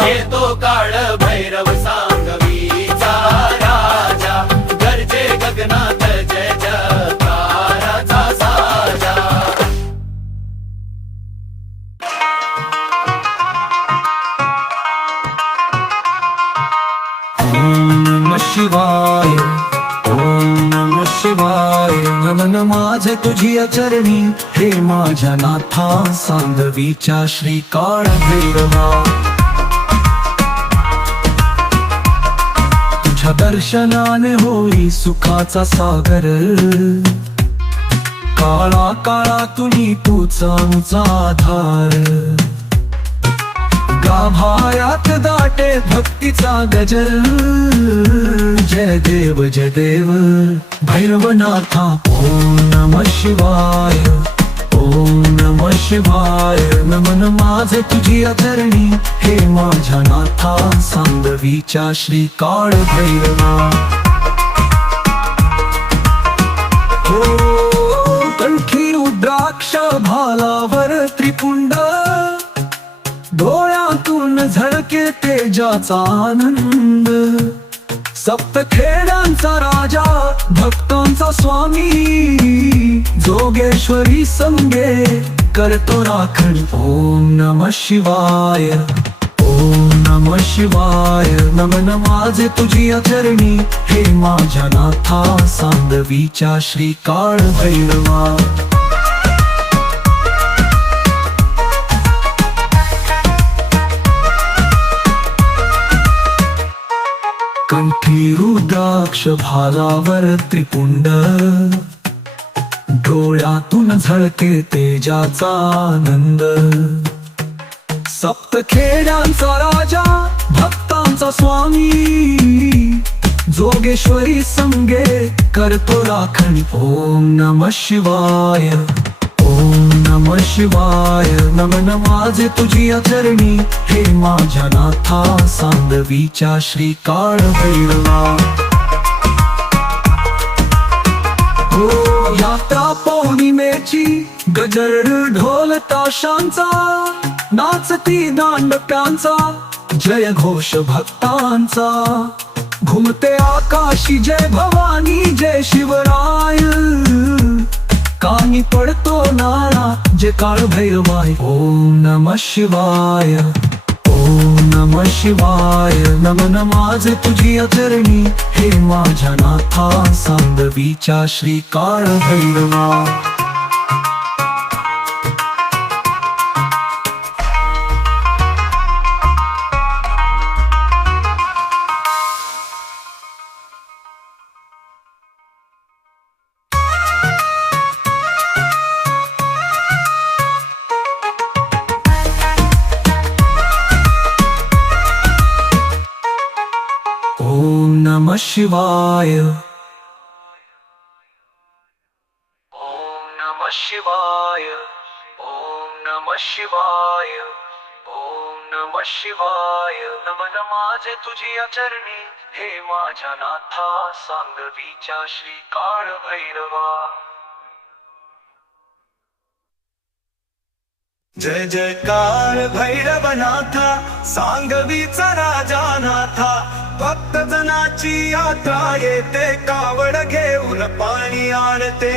येतो काळ भैरव सांगवीचा राजा गरजे गगनात जय जयकाराचा साजा ओम नमः शिवाय ओम नमः शिवाय नमन माझे तुझी चरणी हे माझ्या नाथा सांगवीच्या श्री काळ भैरवा तुझ्या दर्शनाने होई सुखाचा सागर काळा काळा तुनी तुझा मुचा आधार गाभाऱ्यात दाटे भक्तीचा गजर जय देव भैरवनाथा ओम नमः शिवाय ओम नमः शिवाय नमन माझे तुझी चरणी हे माझ्या नाथा सांगवीच्या श्री काळ भैरवा हो कंठी रुद्राक्ष भालावर त्रिपुंड डोळ्यातून झळके तेजाचा आनंद सप्तखेड्यांचा राजा भक्तांचा स्वामी जोगेश्वरी संगे करतो राखण ओम नमः शिवाय ओम नमः शिवाय नमन माझे तुझी चरणी हे माझ्या नाथा सांगवीच्या श्री काळ भैरवा कंठी रुद्राक्ष भालावर त्रिपुंड डोळ्यातून झळके तेजाचा आनंद सप्तखेड्यांचा राजा भक्तांचा स्वामी जोगेश्वरी संगे करतो राखण ओम नमः शिवाय ओम नमः शिवाय नमन माझे तुझी चरणी हे माझ्या नाथा सांगवीच्या श्री काळ भैरवा हो यात्रा पौर्णिमेची गजर ढोल ताशांचा नाचती दांडप्यांचा जय घोष भक्तांचा घुमते आकाशी जय भवानी जय शिवराय कानी पडतो नारा जे काळ भैरवाय ओम नमः शिवाय ओम नमः शिवाय नमन माझे तुझी चरणी हे माझ्या नाथा सांगवीच्या श्री काळ भैरवा ओम नमः शिवाय ओम नमः शिवाय ओम नमः शिवाय ओम नमः शिवाय नमन माझे तुझी चरणी हे माझ्या नाथा सांगवीच्या श्री काळ भैरवा जय जयकार भैरवनाथा सांगवीचा राजानाथा भक्त जनाची यात्रा येते कावड घेऊन पाणी आणते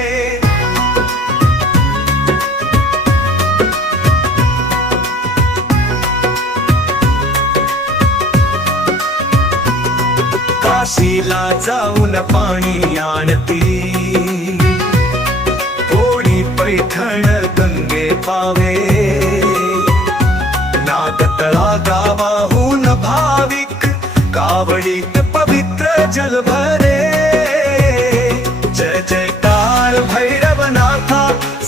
काशीला जाऊन पाणी आणती कोणी पैठण गंगे पावे नागतळा गावाहून भाविक कावडीत पवित्र जल भरे जय जयकार भैरवनाथा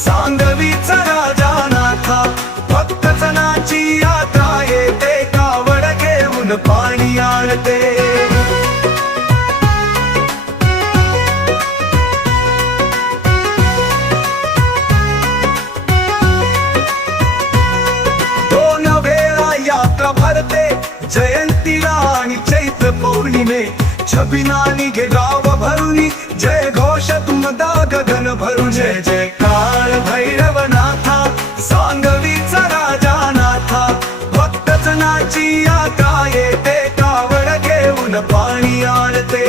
सांगवीचा राजानाथा भक्त जनाची यात्रा येते कावड घेऊन पाणी आणते भरते जयंतीला आणि चैत्र पौर्णिमे छबिना निघे गाव भरुनी जय घोष तुमदा गगन भरून जय जयकार भैरवनाथा सांगवीचा राजानाथा भक्त जनाची यात्रा येते कावड घेऊन पाणी आणते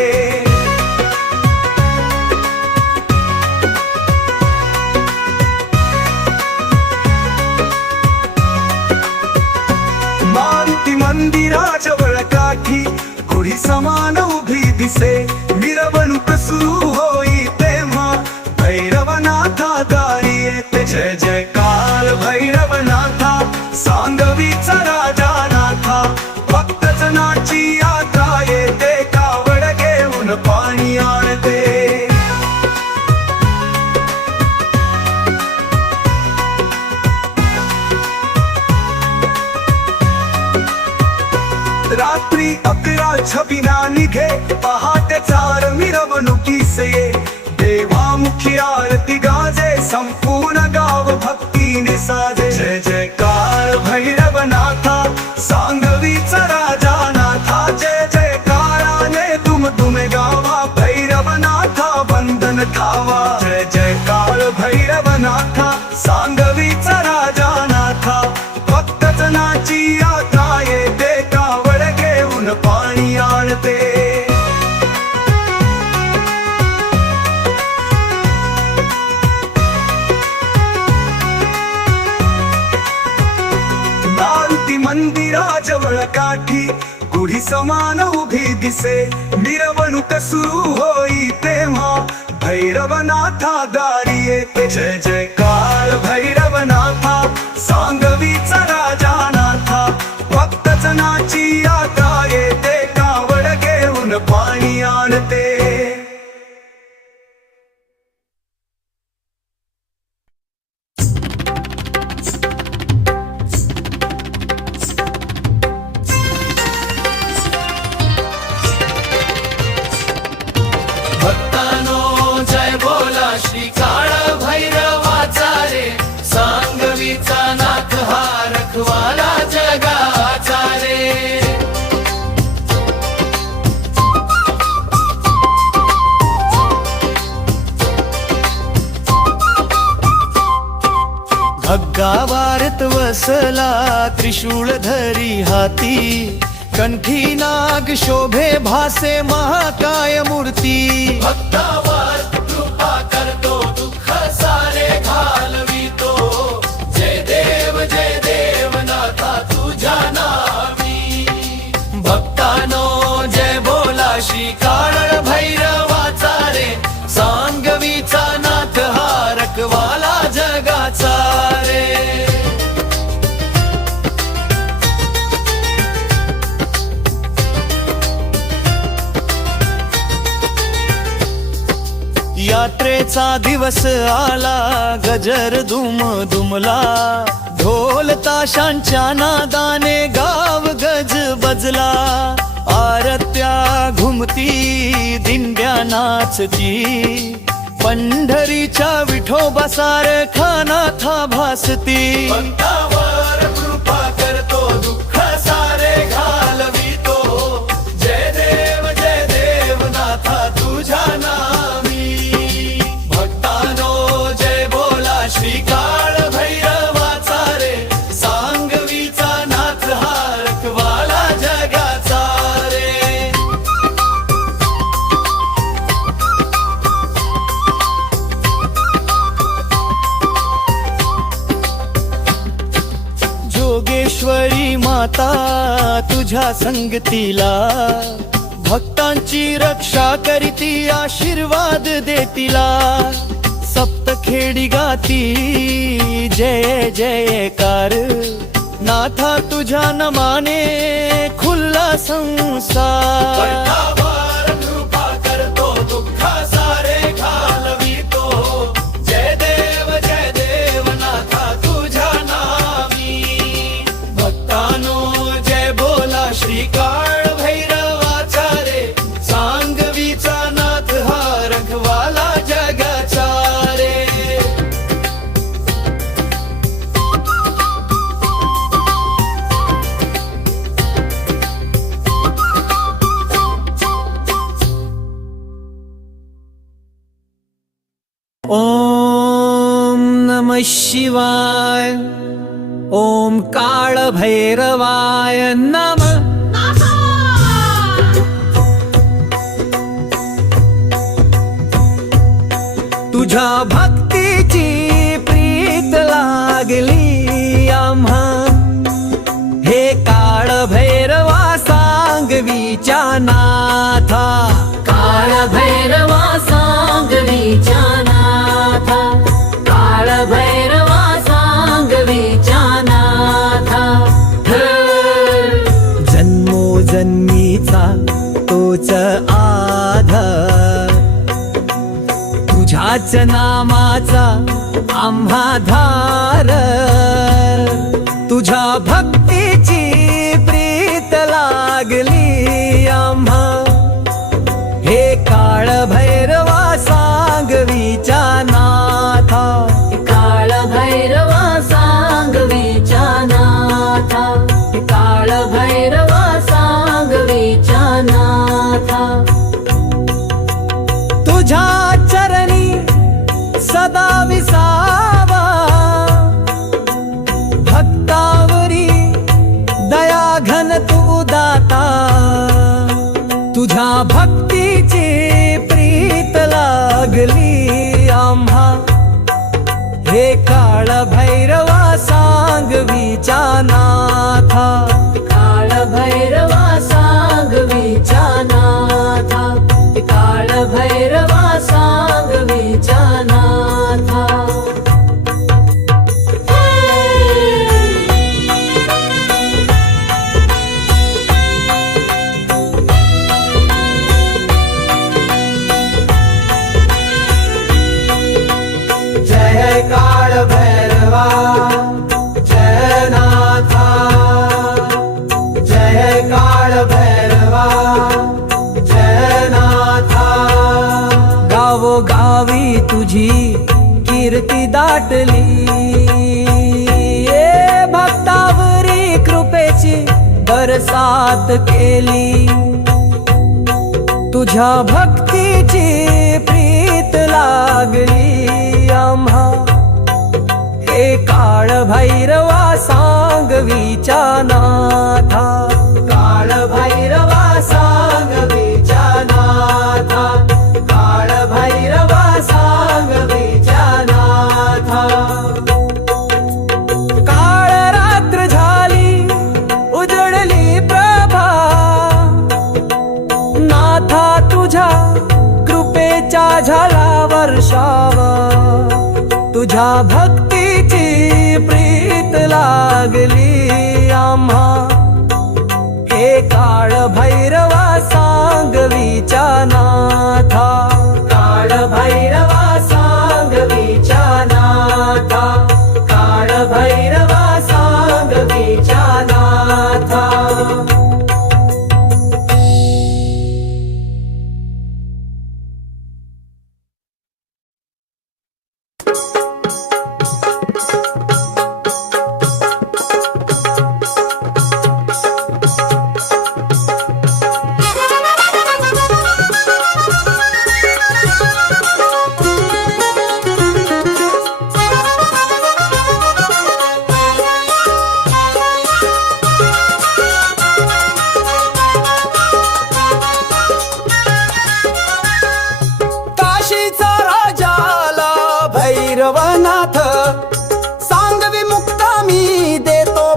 मंदिराच्या वळकाठी गुढी समान उभी दिसे मिरवणूक सुरू होई तेव्हा भैरवनाथा दारी येते जय जयकार भैरवनाथा सांगवीचा राजानाथा भक्त जनाची यात्रा येते कावड घेऊन पाणी आणते रात्री 11 छबिना निघे पहाटे 4 मिरवणुकीसे देवामुखी आरती गाजे संपूर्ण गाव भक्तीने साजे जय जयकार भैरवनाथा सांगवीचा राजानाथा जय जयकाराने दुमदुमे गावा भैरवनाथा बंधन धावा जय जयकार भैरवनाथा सांगवीचा राजानाथा भक्त जनाची यात्रा येते कावड घेऊन पाणी आणते मारुती मंदिराजवळ काठी गुढी समान उभी दिसे मिरवणूक सुरू होई तेव्हा भैरवनाथा दारी येते जय जयकार भैरवनाथा सांगवीचा राजानाथा भक्त जनाची यात्रा येते कावड घेऊन पाणी आणते भक्तानो जय बोला श्री काळ भैरवाचा रे सांगवीचा नाथ हा रखवाला जगाचा रे भग्गावारत वसला त्रिशूळ धरी हाती कंठी नाग शोभे भासे महाकाय मूर्ती भक्तावर कृपा करतो दुःख सारे घालवितो जय देव नाथा तुझ्या नावी भक्तानो जय बोला श्री काळ भैरवाचा रे सांगवीचा नाथ हा रखवाला जगाचा रे यात्रेचा दिवस आला गजर दुम दुमला ढोल ताशांच्या नादाने गाव गज बजला आरत्या घुमती दिंड्या नाचती पंढरीच्या विठोबा सारखा था भासती भक्तावर कृपा करतो दुःख सारे घालवितो जय देव नाथा तुझ्या नावी भक्तानो जय बोला श्री काळ भैरवाचा रे माता तुझ्या संगतीला, भक्तांची रक्षा करीती आशीर्वाद देतीला, सप्तखेडी गाती जय जयकार, नाथा तुझ्या नमाने खुल्ला संसार। कृपा करतो दुःख सारे घालवितो, जय देव नाथा तुझ्या नामी, भक्तानो जय बोला श्री काळ भैरवाचा रे, सांगवीचा नाथ हा रखवाला जगाचा रे। ओम नमः शिवाय, ओम काळ भैरवाय नमः। तुझ्या भक्तीची प्रीत लागली आम्हा, हे काळ भैरवा सांगवीच्या नाथा, काळ भैरवा सांगवीच्या नाथा, काळ भैरवा सांगवीच्या नाथा। जन्मोजन्मीचा तोच आधार, तुझ्याच नामाचा आम्हा धार, तुझ्या भक्तीची प्रीत लागली आम्हा, हे काळ भैरवा सांगवीच्या नाथा, काळ भैरवा सांगवीच्या नाथा, काळ भैरवा सांगवीच्या नाथा। तुझ्या चरणी सदा विसावा, भक्तावरी दया घन तू दाता, तुझ्या भक्तीची प्रीत लागली आम्हा, हे काळ भैरवा सांगवीच्या नाथा, काळ भैरवा सांगवीच्या नाथा, काळ भैरवा सांगवीच्या नाथा। जय काळ भैरवा जय नाथा, जय काळ भैरवा जय नाथा। गावोगावी तुझी कीर्ती दाटली, ये भक्तावरी कृपेची बरसात केली, तुझ्या भक्तीची प्रीत लागली आम्हा, हे काळ भैरवा सांगवीच्या नाथा, काळ भैरवा सांगवीच्या नाथा, काळ भैरवा सांगवीच्या नाथा। काळ रात्र झाली उजळली प्रभा, नाथा तुझ्या कृपेच्या झाला वर्षावा, तुझ्या भक्तीची प्रीत लागली आम्हा, हे काळ भैरवा सांगवीच्या नाथा, काळ भैरवा सांगवीच्या नाथा, काळ भैरवा सांगवीच्या नाथा।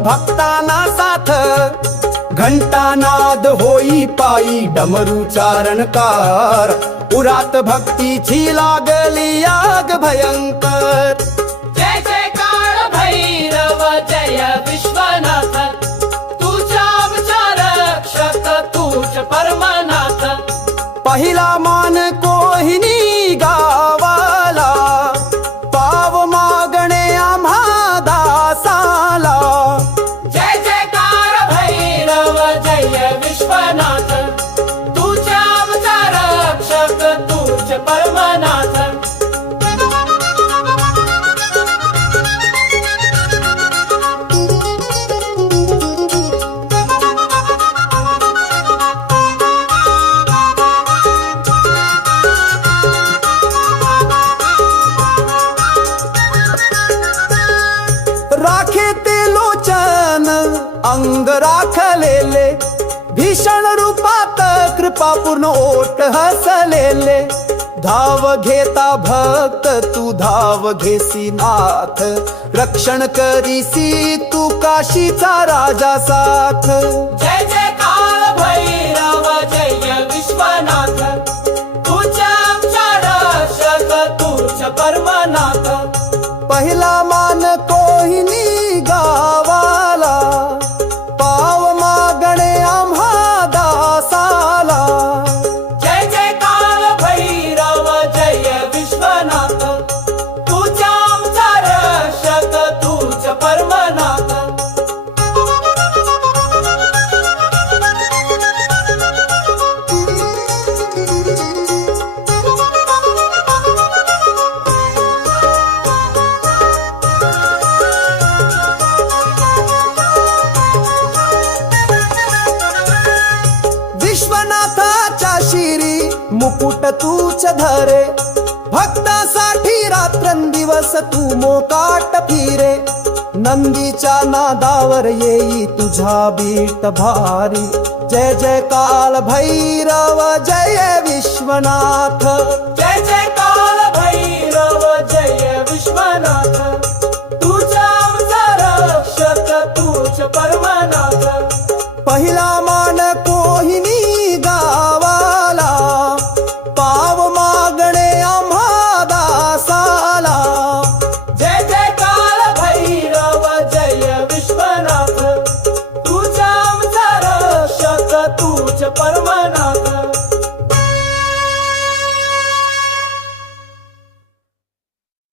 भक्तांना साथ घंटानाद होई पायी डमरूचा रणकार उरात भक्तीची लागली आग भयंकर जय जय काळ भैरव जय विश्वनाथ तुझ्या आमचा रक्षक तूच परमनाथ पहिला मान कोहिनी गावाला पाव मागणे आम्हा दासाला जय जय काळ भैरव जय विश्वनाथ तुझ्या आमचा रक्षक तूच परमनाथ राखे ते लोचन अंग राखलेले भीषण रूपात कृपापूर्ण ओट हसलेले धाव घेता भक्त तू धाव घेसी नाथ रक्षण करीसी तू काशीचा राजा साथ जय जय काळ भैरव जय विश्वनाथ तुझ्या आमचा रक्षक तूच परमनाथ पहिला मान कोहिनी गावाला पाव मागणे आम्हा दासाला जय जय काळ भैरव जय विश्वनाथ तुझ्या आमचा रक्षक तूच परमनाथ विश्वनाथाच्या शिरी मुकुट तूच धरे भक्तासाठी रात्रंदिवस तू मोकाट फिरे नंदीच्या नादावर येई तुझा बीट भारी जय जय काल भैरव जय विश्वनाथ जय जय काळ भैरव जय विश्वनाथ तुझ्या आमचा रक्षक तूच परमनाथ पहिला मान कोहिनी गावाला पाव मागणे आम्हा दासाला जय जय काळ भैरव जय विश्वनाथ तुझ्या आमचा रक्षक तूच परमनाथ